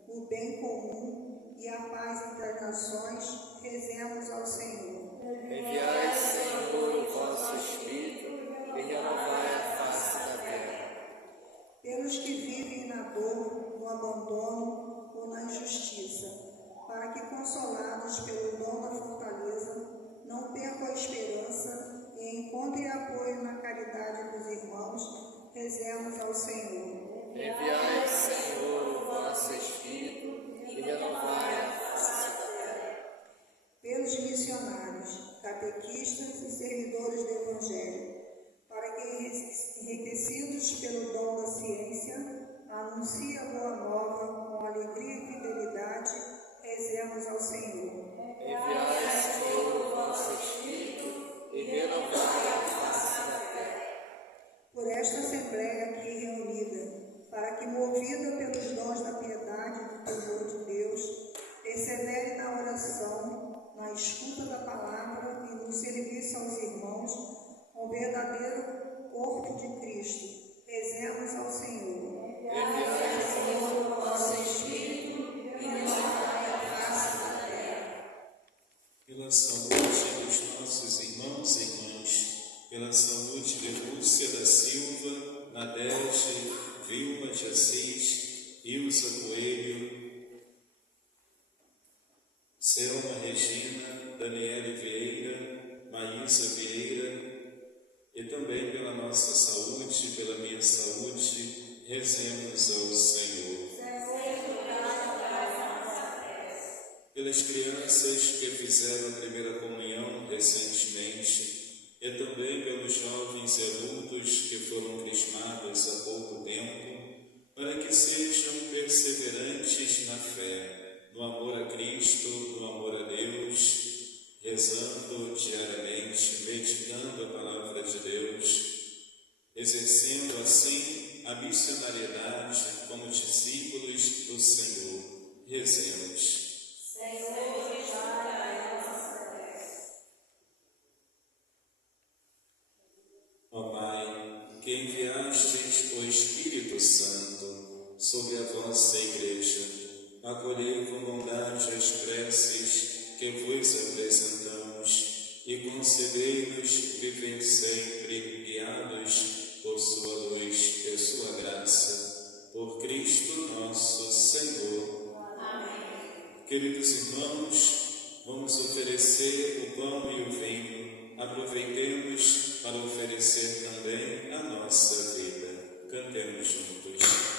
o bem comum e a paz entre as nações, rezemos ao Senhor. Enviai, Senhor, o vosso Espírito, e renovai a face da terra. Pelos que vivem na dor, no abandono ou na injustiça, para que, consolados pelo dom da fortaleza, não percam a esperança e encontrem apoio na caridade dos irmãos, rezemos ao Senhor. Enviai, Senhor, o vosso Espírito, e renovai a face da terra. Pelos missionários, catequistas e servidores do Evangelho, para que, enriquecidos pelo dom da ciência, anunciem a boa nova com alegria e fidelidade, rezemos ao Senhor. Enviai, Senhor, o vosso Espírito, e renovai a face da terra. Por esta Assembleia aqui reunida, para que, movida pelos dons da piedade e do temor de Deus, persevere na oração, na escuta da palavra e no serviço aos irmãos, com o verdadeiro corpo de Cristo, rezemos ao Senhor. Enviai, Senhor, o vosso Espírito, e renovai a face da terra. Pela saúde dos nossos irmãos e irmãs, pela saúde de Lúcia da Silva, Nadege, Vilma de Assis, Ilza Coelho, Selma Regina, Daniele Vieira, Maísa Vieira, e também pela nossa saúde, pela minha saúde, rezemos ao Senhor. pelas crianças que fizeram a primeira comunhão recentemente e também pelos jovens e adultos que foram crismados há pouco tempo, para que sejam perseverantes na fé, no amor a Cristo, no amor a Deus, rezando diariamente, meditando a palavra de Deus, exercendo assim a missionariedade como discípulos do Senhor. Rezemos. Ó Pai, que enviastes o Espírito Santo sobre a vossa Igreja, acolhei com bondade as preces que vos apresentamos e concedei-nos viver sempre guiados por sua luz e sua graça. Por Cristo nosso Senhor. Amém. Queridos irmãos, vamos oferecer o pão e o vinho. Aproveitemos para oferecer também a nossa vida. Cantemos juntos.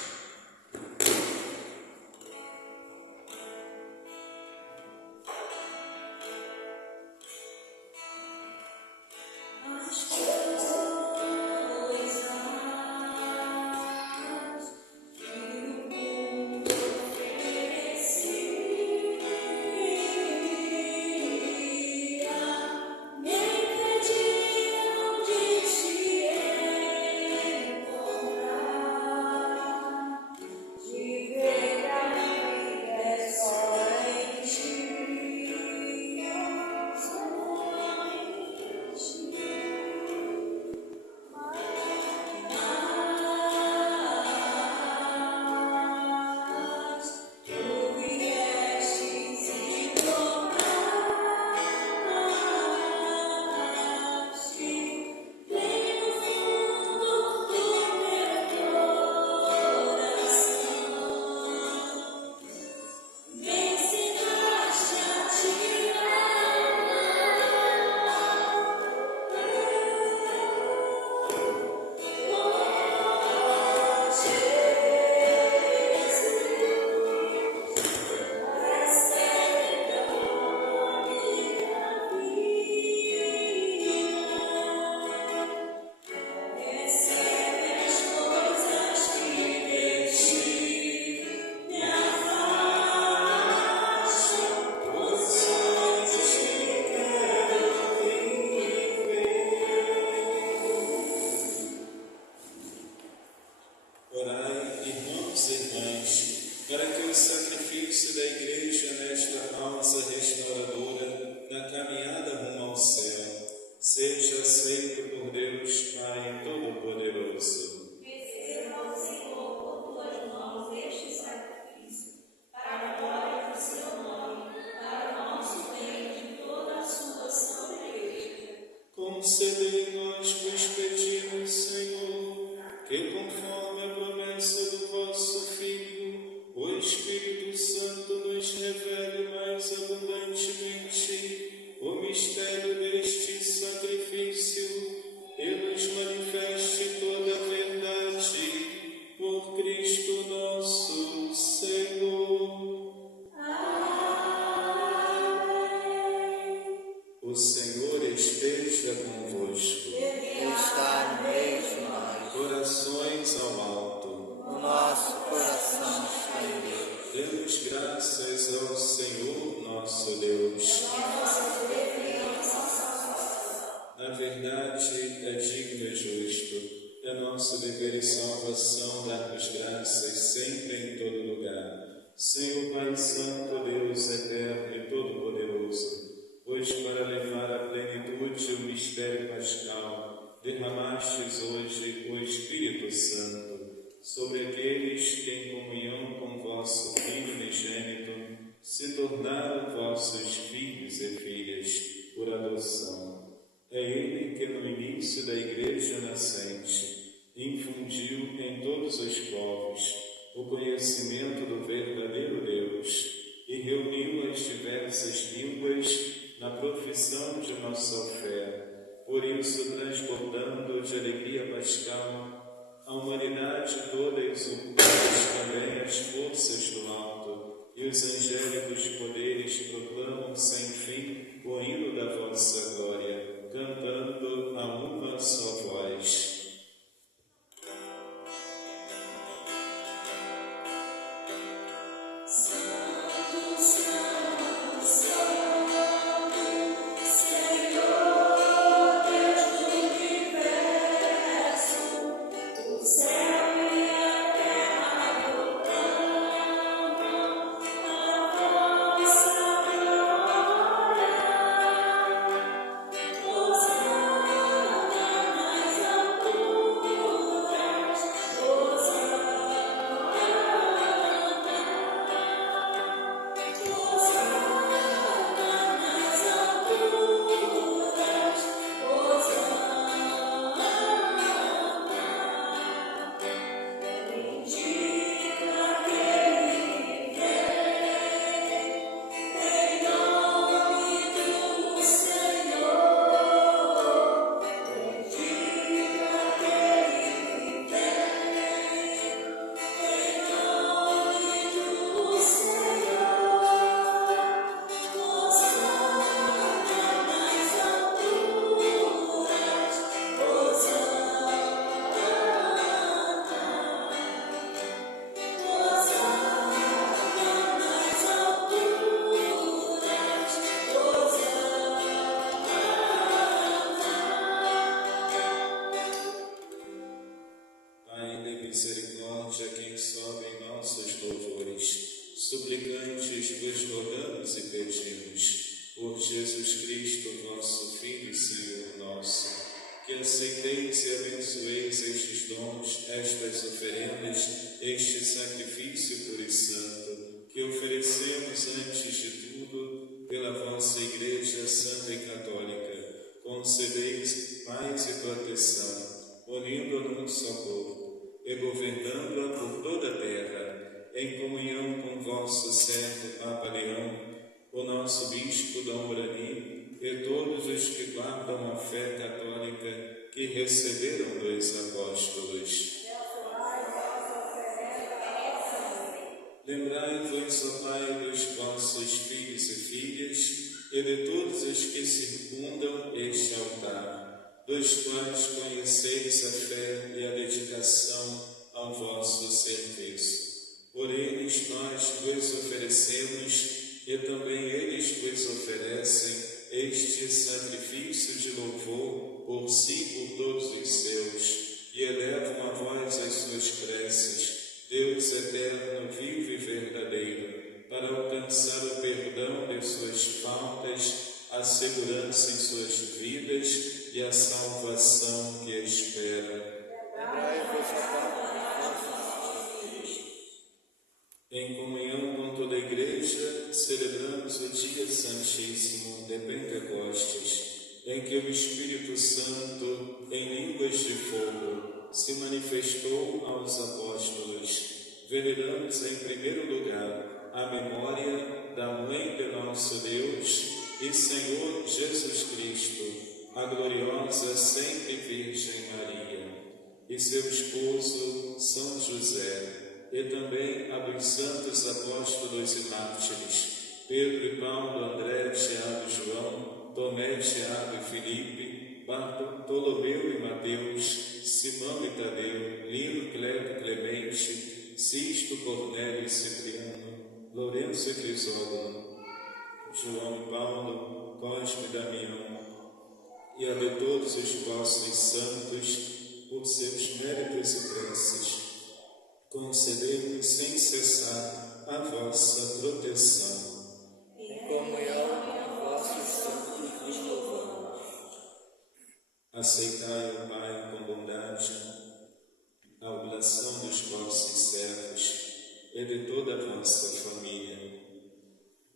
Seja aceito por Deus, Pai Todo-Poderoso. Receba ao Senhor por tuas mãos este sacrifício, para a glória do seu nome, para o nosso bem e de toda a sua santa igreja. Concedei-nos, vos pedimos, Senhor, que conforme a promessa do vosso Filho, o Espírito Santo nos revele mais abundantemente o mistério deste sacrifício e nos manifeste toda a verdade por Cristo nosso Senhor. Amém. O Senhor esteja convosco. Ele está no meio de nós. Corações ao alto. O nosso coração está em Deus. Demos graças ao Senhor nosso Deus. Na verdade, é digno e justo. É nosso dever e salvação dar-vos graças sempre em todo lugar. Senhor Pai Santo, Deus eterno e todo-poderoso, pois para levar à plenitude o mistério pascal, derramastes hoje o Espírito Santo sobre aqueles que em comunhão com vosso Filho unigênito se tornaram vossos filhos e filhas por adoção. É Ele que no início da Igreja nascente infundiu em todos os povos o conhecimento do verdadeiro Deus e reuniu as diversas línguas na profissão de uma só fé. Por isso, transbordando de alegria pascal, a humanidade toda exultou também as forças do alto e e os angélicos poderes proclamam sem fim o hino da vossa glória, cantando a uma só voz. Misericórdia, quem sobe em nossos louvores, suplicantes vos rogamos e pedimos, por Jesus Cristo, vosso Filho e Senhor nosso, que aceiteis e abençoeis estes dons, estas oferendas, este sacrifício puro e santo, que oferecemos antes de tudo pela vossa Igreja Santa e Católica. Concedeis paz e proteção, unindo-a num só corpo, e governando-a por toda a terra, em comunhão com vosso servo Papa Leão, o nosso Bispo Dom Urani, e todos os que guardam a fé católica que receberam dos apóstolos. Lembrai-vos, ó Pai, dos vossos filhos e filhas, e de todos os que circundam este altar, dos quais conheceis a fé e a dedicação ao vosso serviço. Por eles nós vos oferecemos, e também eles vos oferecem, este sacrifício de louvor por si e por todos os seus, e elevam a vós as suas preces, Deus eterno, vivo e verdadeiro, para alcançar o perdão de suas faltas, a segurança em suas vidas e a salvação que espera. Em comunhão com toda a Igreja, celebramos o dia santíssimo de Pentecostes, em que o Espírito Santo, em línguas de fogo, se manifestou aos apóstolos. Veneramos em primeiro lugar a memória da Mãe de nosso Deus e Senhor Jesus Cristo, a gloriosa sempre Virgem Maria, e seu esposo São José, e também a dos santos apóstolos e mártires, Pedro e Paulo, André, Tiago e João, Tomé, Tiago e Filipe, Bartolomeu e Mateus, Simão e Tadeu, Lino, Cleto, Clemente, Sisto, Cornélio e Cipriano, Lourenço e Crisógono, João e Paulo, Cosme e Damião, e a de todos os vossos santos, por seus méritos e preces, concedei-nos sem cessar a vossa proteção. Em comunhão com vossos santos vos louvamos. Aceitai, ó Pai, com bondade, a oblação dos vossos servos e de toda a vossa família.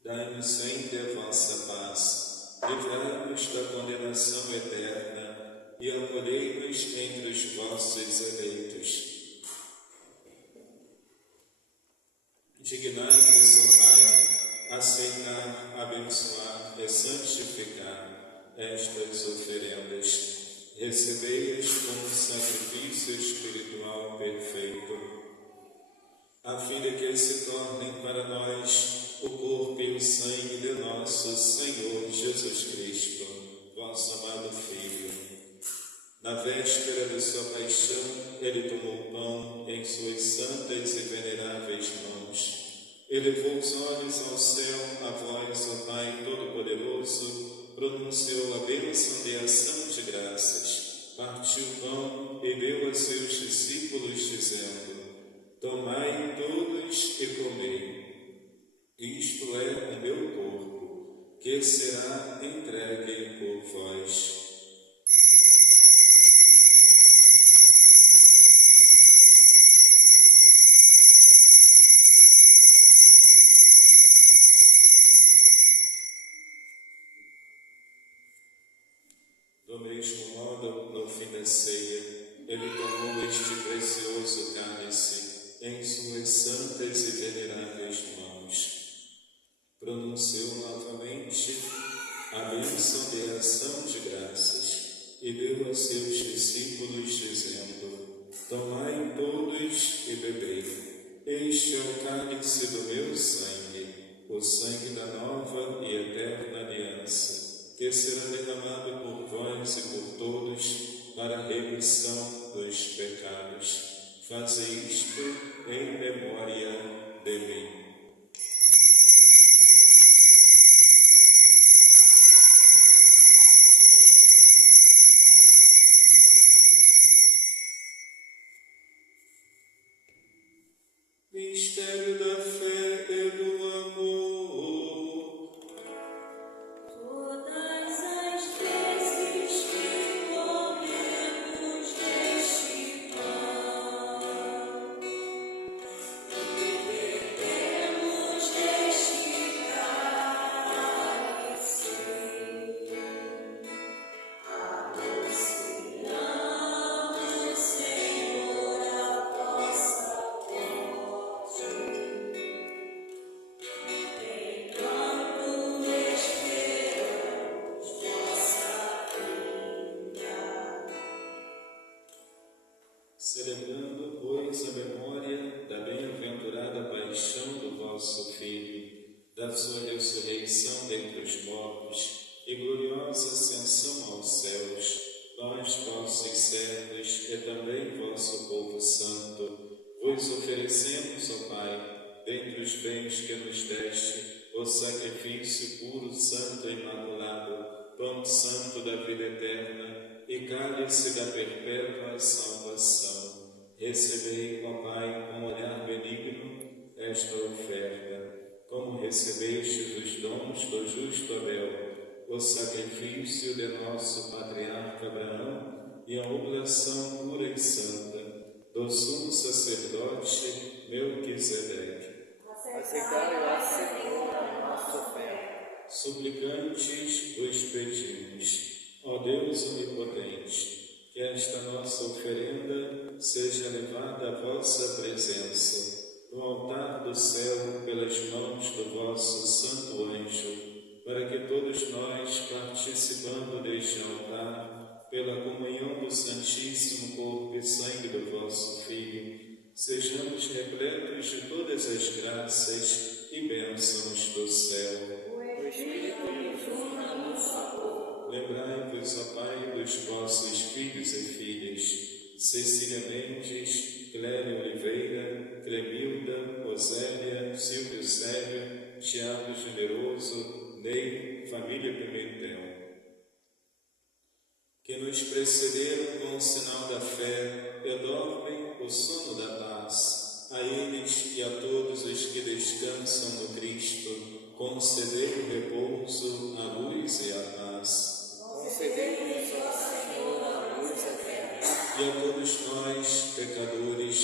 Dai-nos sempre a vossa paz, livrai-nos da condenação eterna e acolhei-nos entre os vossos eleitos. Dignai-vos, ó Pai, aceitar, abençoar e santificar estas oferendas. Recebei-as como sacrifício espiritual perfeito, a fim de que se tornem para nós e sangue de nosso Senhor Jesus Cristo, vosso amado Filho. Na véspera de sua paixão, ele tomou o pão em suas santas e veneráveis mãos. Elevou os olhos ao céu, a voz, ó Pai Todo-Poderoso, pronunciou a bênção de ação de graças, partiu o pão e deu a seus discípulos, dizendo: Tomai todos e comei. Isto é o meu corpo, que será entregue por vós. Do mesmo modo, no fim da ceia, ele tomou este precioso cálice em suas santas e veneráveis mãos. Pronunciou novamente a bênção de ação de graças e deu a seus discípulos, dizendo: Tomai todos e bebei. Este é o cálice do meu sangue, o sangue da nova e eterna aliança, que será derramado por vós e por todos para a remissão dos pecados. Fazei isto em memória de mim. Mistério da fé e do amor. Todas as vezes que comemos deste pão e bebemos deste cálice, anunciamos, Senhor, a vossa morte, enquanto esperamos vossa vinda. Celebrando, pois, a memória da bem-aventurada paixão do vosso Filho, da sua ressurreição dentre os mortos e gloriosa ascensão aos céus, nós, vossos servos e também vosso povo santo, vos oferecemos, ó Pai, dentre os bens que nos deste, o sacrifício puro, santo e imaculado, pão santo da vida eterna e cálice da perpétua salvação. Recebei, ó Pai, com olhar benigno esta oferta, como recebestes os dons do justo Abel, o sacrifício de nosso patriarca Abraão e a oblação pura e santa do sumo sacerdote Melquisedeque. Aceitai, ó Senhor, a nossa oferta. Suplicantes vos pedimos, ó Deus onipotente, que esta nossa oferenda seja levada à vossa presença, no altar do céu, pelas mãos do vosso santo anjo, para que todos nós, participando deste altar, pela comunhão do Santíssimo Corpo e Sangue do vosso Filho, sejamos repletos de todas as graças e bênçãos do céu. O Espírito nos una no sabor. Lembrai-vos, ó Pai, dos vossos filhos e filhas, Cecília Mendes, Clélia Oliveira, Clemilda, Osélia, Silvio Sérgio, Tiago Generoso, Ney, família Pimentel, que nos precederam com o sinal da fé e dormem o sono da paz. A eles e a todos os que descansam no Cristo, concedei o repouso, a luz e a paz. Concedei-nos, ó Senhor, a luz eterna. E a todos nós, pecadores,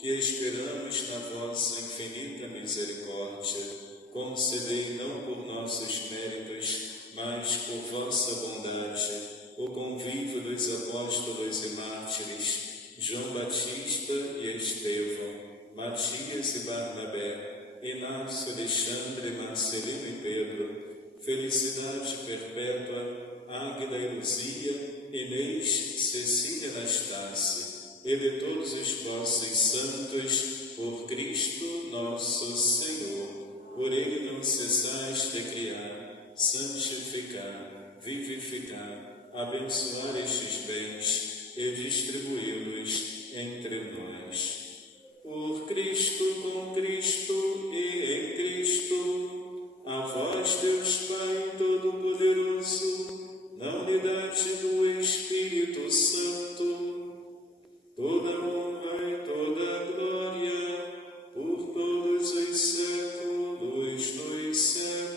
que esperamos na vossa infinita misericórdia, concedei não por nossos méritos, mas por vossa bondade, o convívio dos apóstolos e mártires, João Batista e Estevão, Matias e Barnabé, Inácio, Alexandre, Marcelino e Pedro, Felicidade Perpétua, Águida e Luzia, Inês, Cecília e Anastácia, e de todos os vossos santos, por Cristo nosso Senhor. Por ele não cessais de criar, santificar, vivificar, abençoar estes bens e distribuí-los entre nós. Por Cristo, com Cristo e em Cristo, a vós, Deus Pai Todo-Poderoso, na unidade do Espírito Santo, toda honra e toda glória, por todos os séculos dos séculos.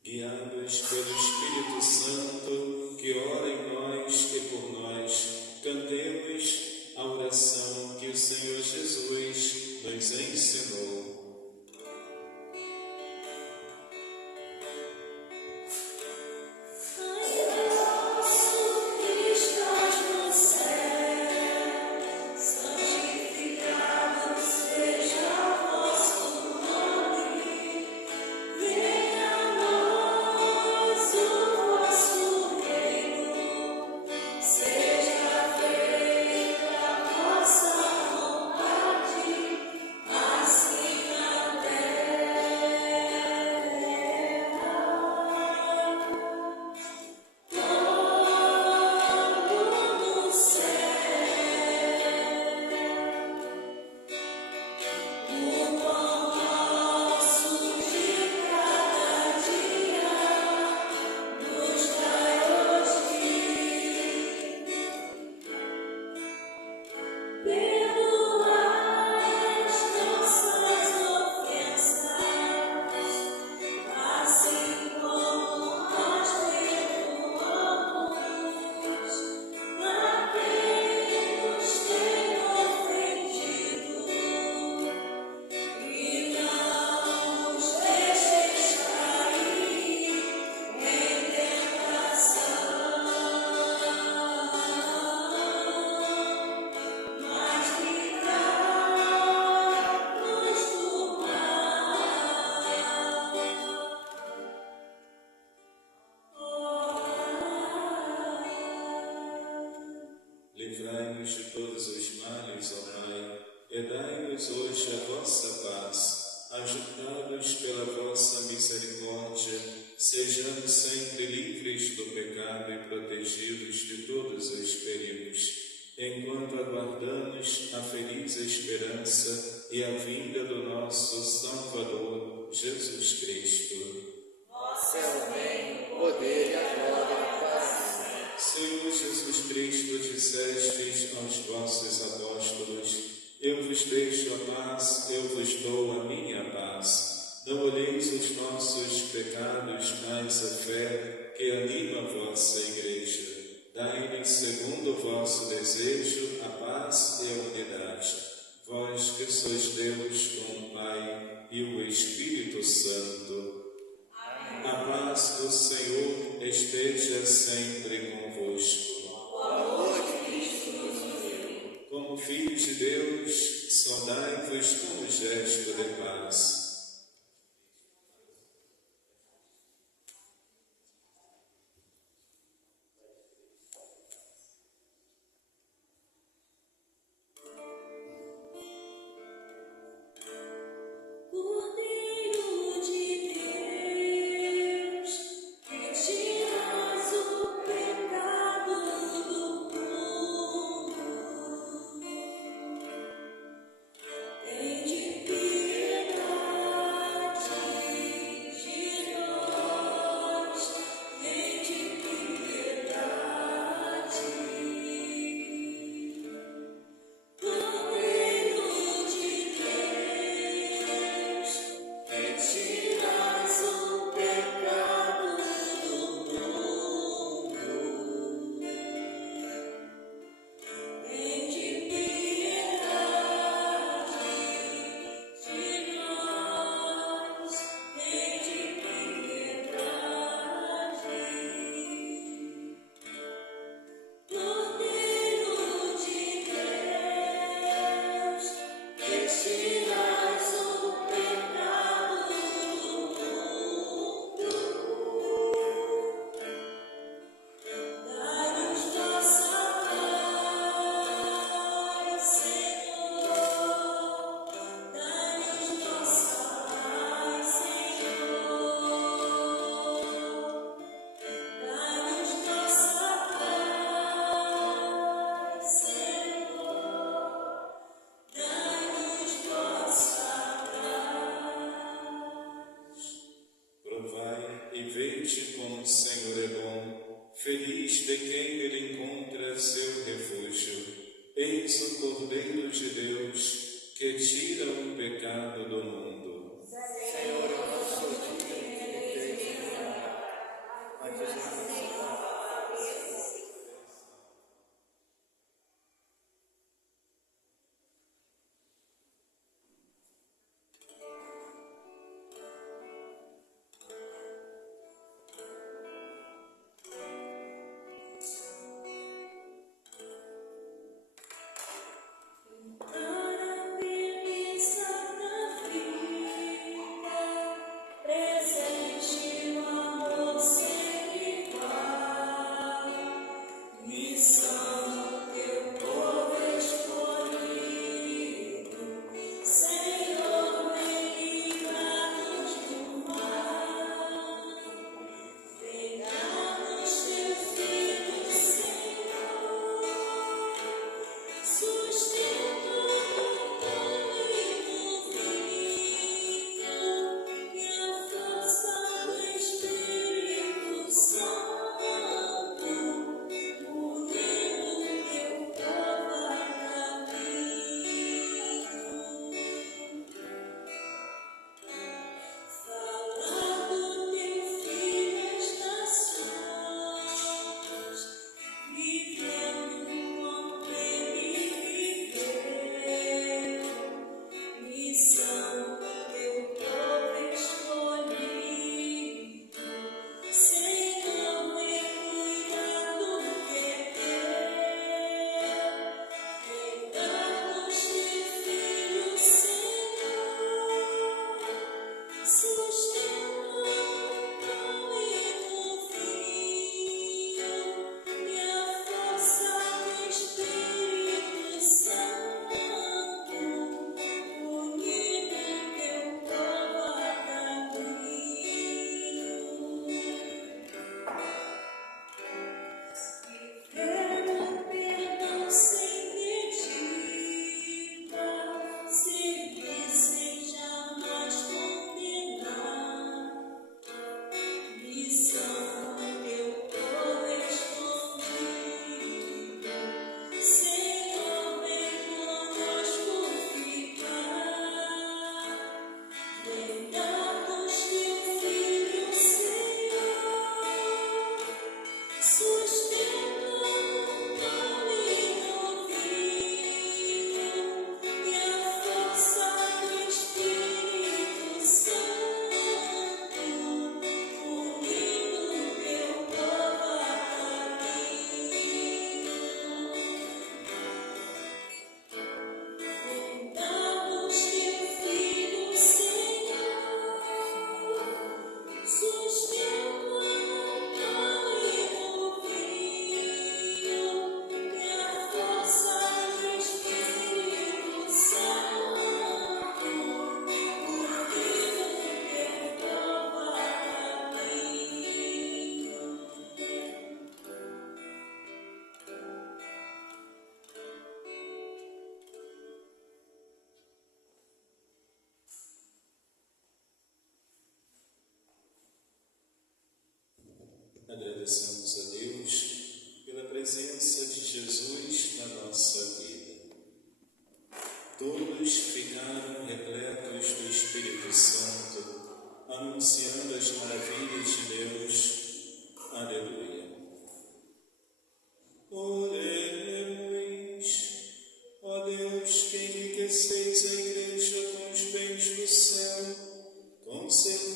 Guiados pelo Espírito Santo, que ora em nós e por nós, cantemos a oração que o Senhor Jesus nos ensinou. Livrai-nos de todos os males, ó Pai, e dai-nos hoje a vossa paz. Ajudados pela vossa misericórdia, sejamos sempre livres do pecado e protegidos de todos os perigos, enquanto aguardamos a feliz esperança e a vinda do nosso Salvador, Jesus Cristo. Seu reino, o poder e a glória para sempre. Senhor Jesus Cristo, dissestes aos vossos apóstolos: eu vos deixo a paz, eu vos dou a minha paz. Não olheis os nossos pecados, mas a fé que anima a vossa Igreja. Dai-lhe, segundo o vosso desejo, a paz e a unidade. Vós que sois Deus com o Pai e o Espírito Santo. A paz do Senhor esteja sempre convosco. O amor de Cristo nos uniu. Como filhos de Deus, saudai-vos com um gesto de paz. Por Vede como o Senhor é bom, feliz de quem ele encontra seu refúgio. Eis o Cordeiro de Deus, que tira o pecado do mundo. Senhor, eu não sou digno de teres a palavra, mas diz uma palavra. Presente no amor sem igual, missão teu povo escolhido, Senhor, vem livrar-nos do mal, vem dar-nos teu Filho, Senhor, sustento do pão e do vinho, e a força do Espírito Santo, unindo teu povo a caminho. Falar do teu Filho às nações, vivendo como ele viveu, missão teu povo escolhido, Senhor, vem cuidar do que é teu, vem dar-nos teu Filho, Senhor, sustento do pão e do vinho, e a força do Espírito Santo, unindo teu povo a caminho. Viver no perdão sem medida, servir sem jamais condenar, missão teu povo escolhido, Senhor, vem conosco ficar, vem dar-nos teu Filho, Senhor, sustento do pão e do vinho, e a força do Espírito Santo, unindo teu povo a caminho. Vem dar-nos teu Filho, Senhor, sustento do pão e do vinho, e a força do Espírito Santo, unindo teu povo a caminho. Agradecemos a Deus pela presença de Jesus na nossa vida. Todos ficaram repletos do Espírito Santo, anunciando as maravilhas de Deus. Aleluia. Oremos. Ó Deus, que enriqueceis a Igreja com os bens do céu, concedei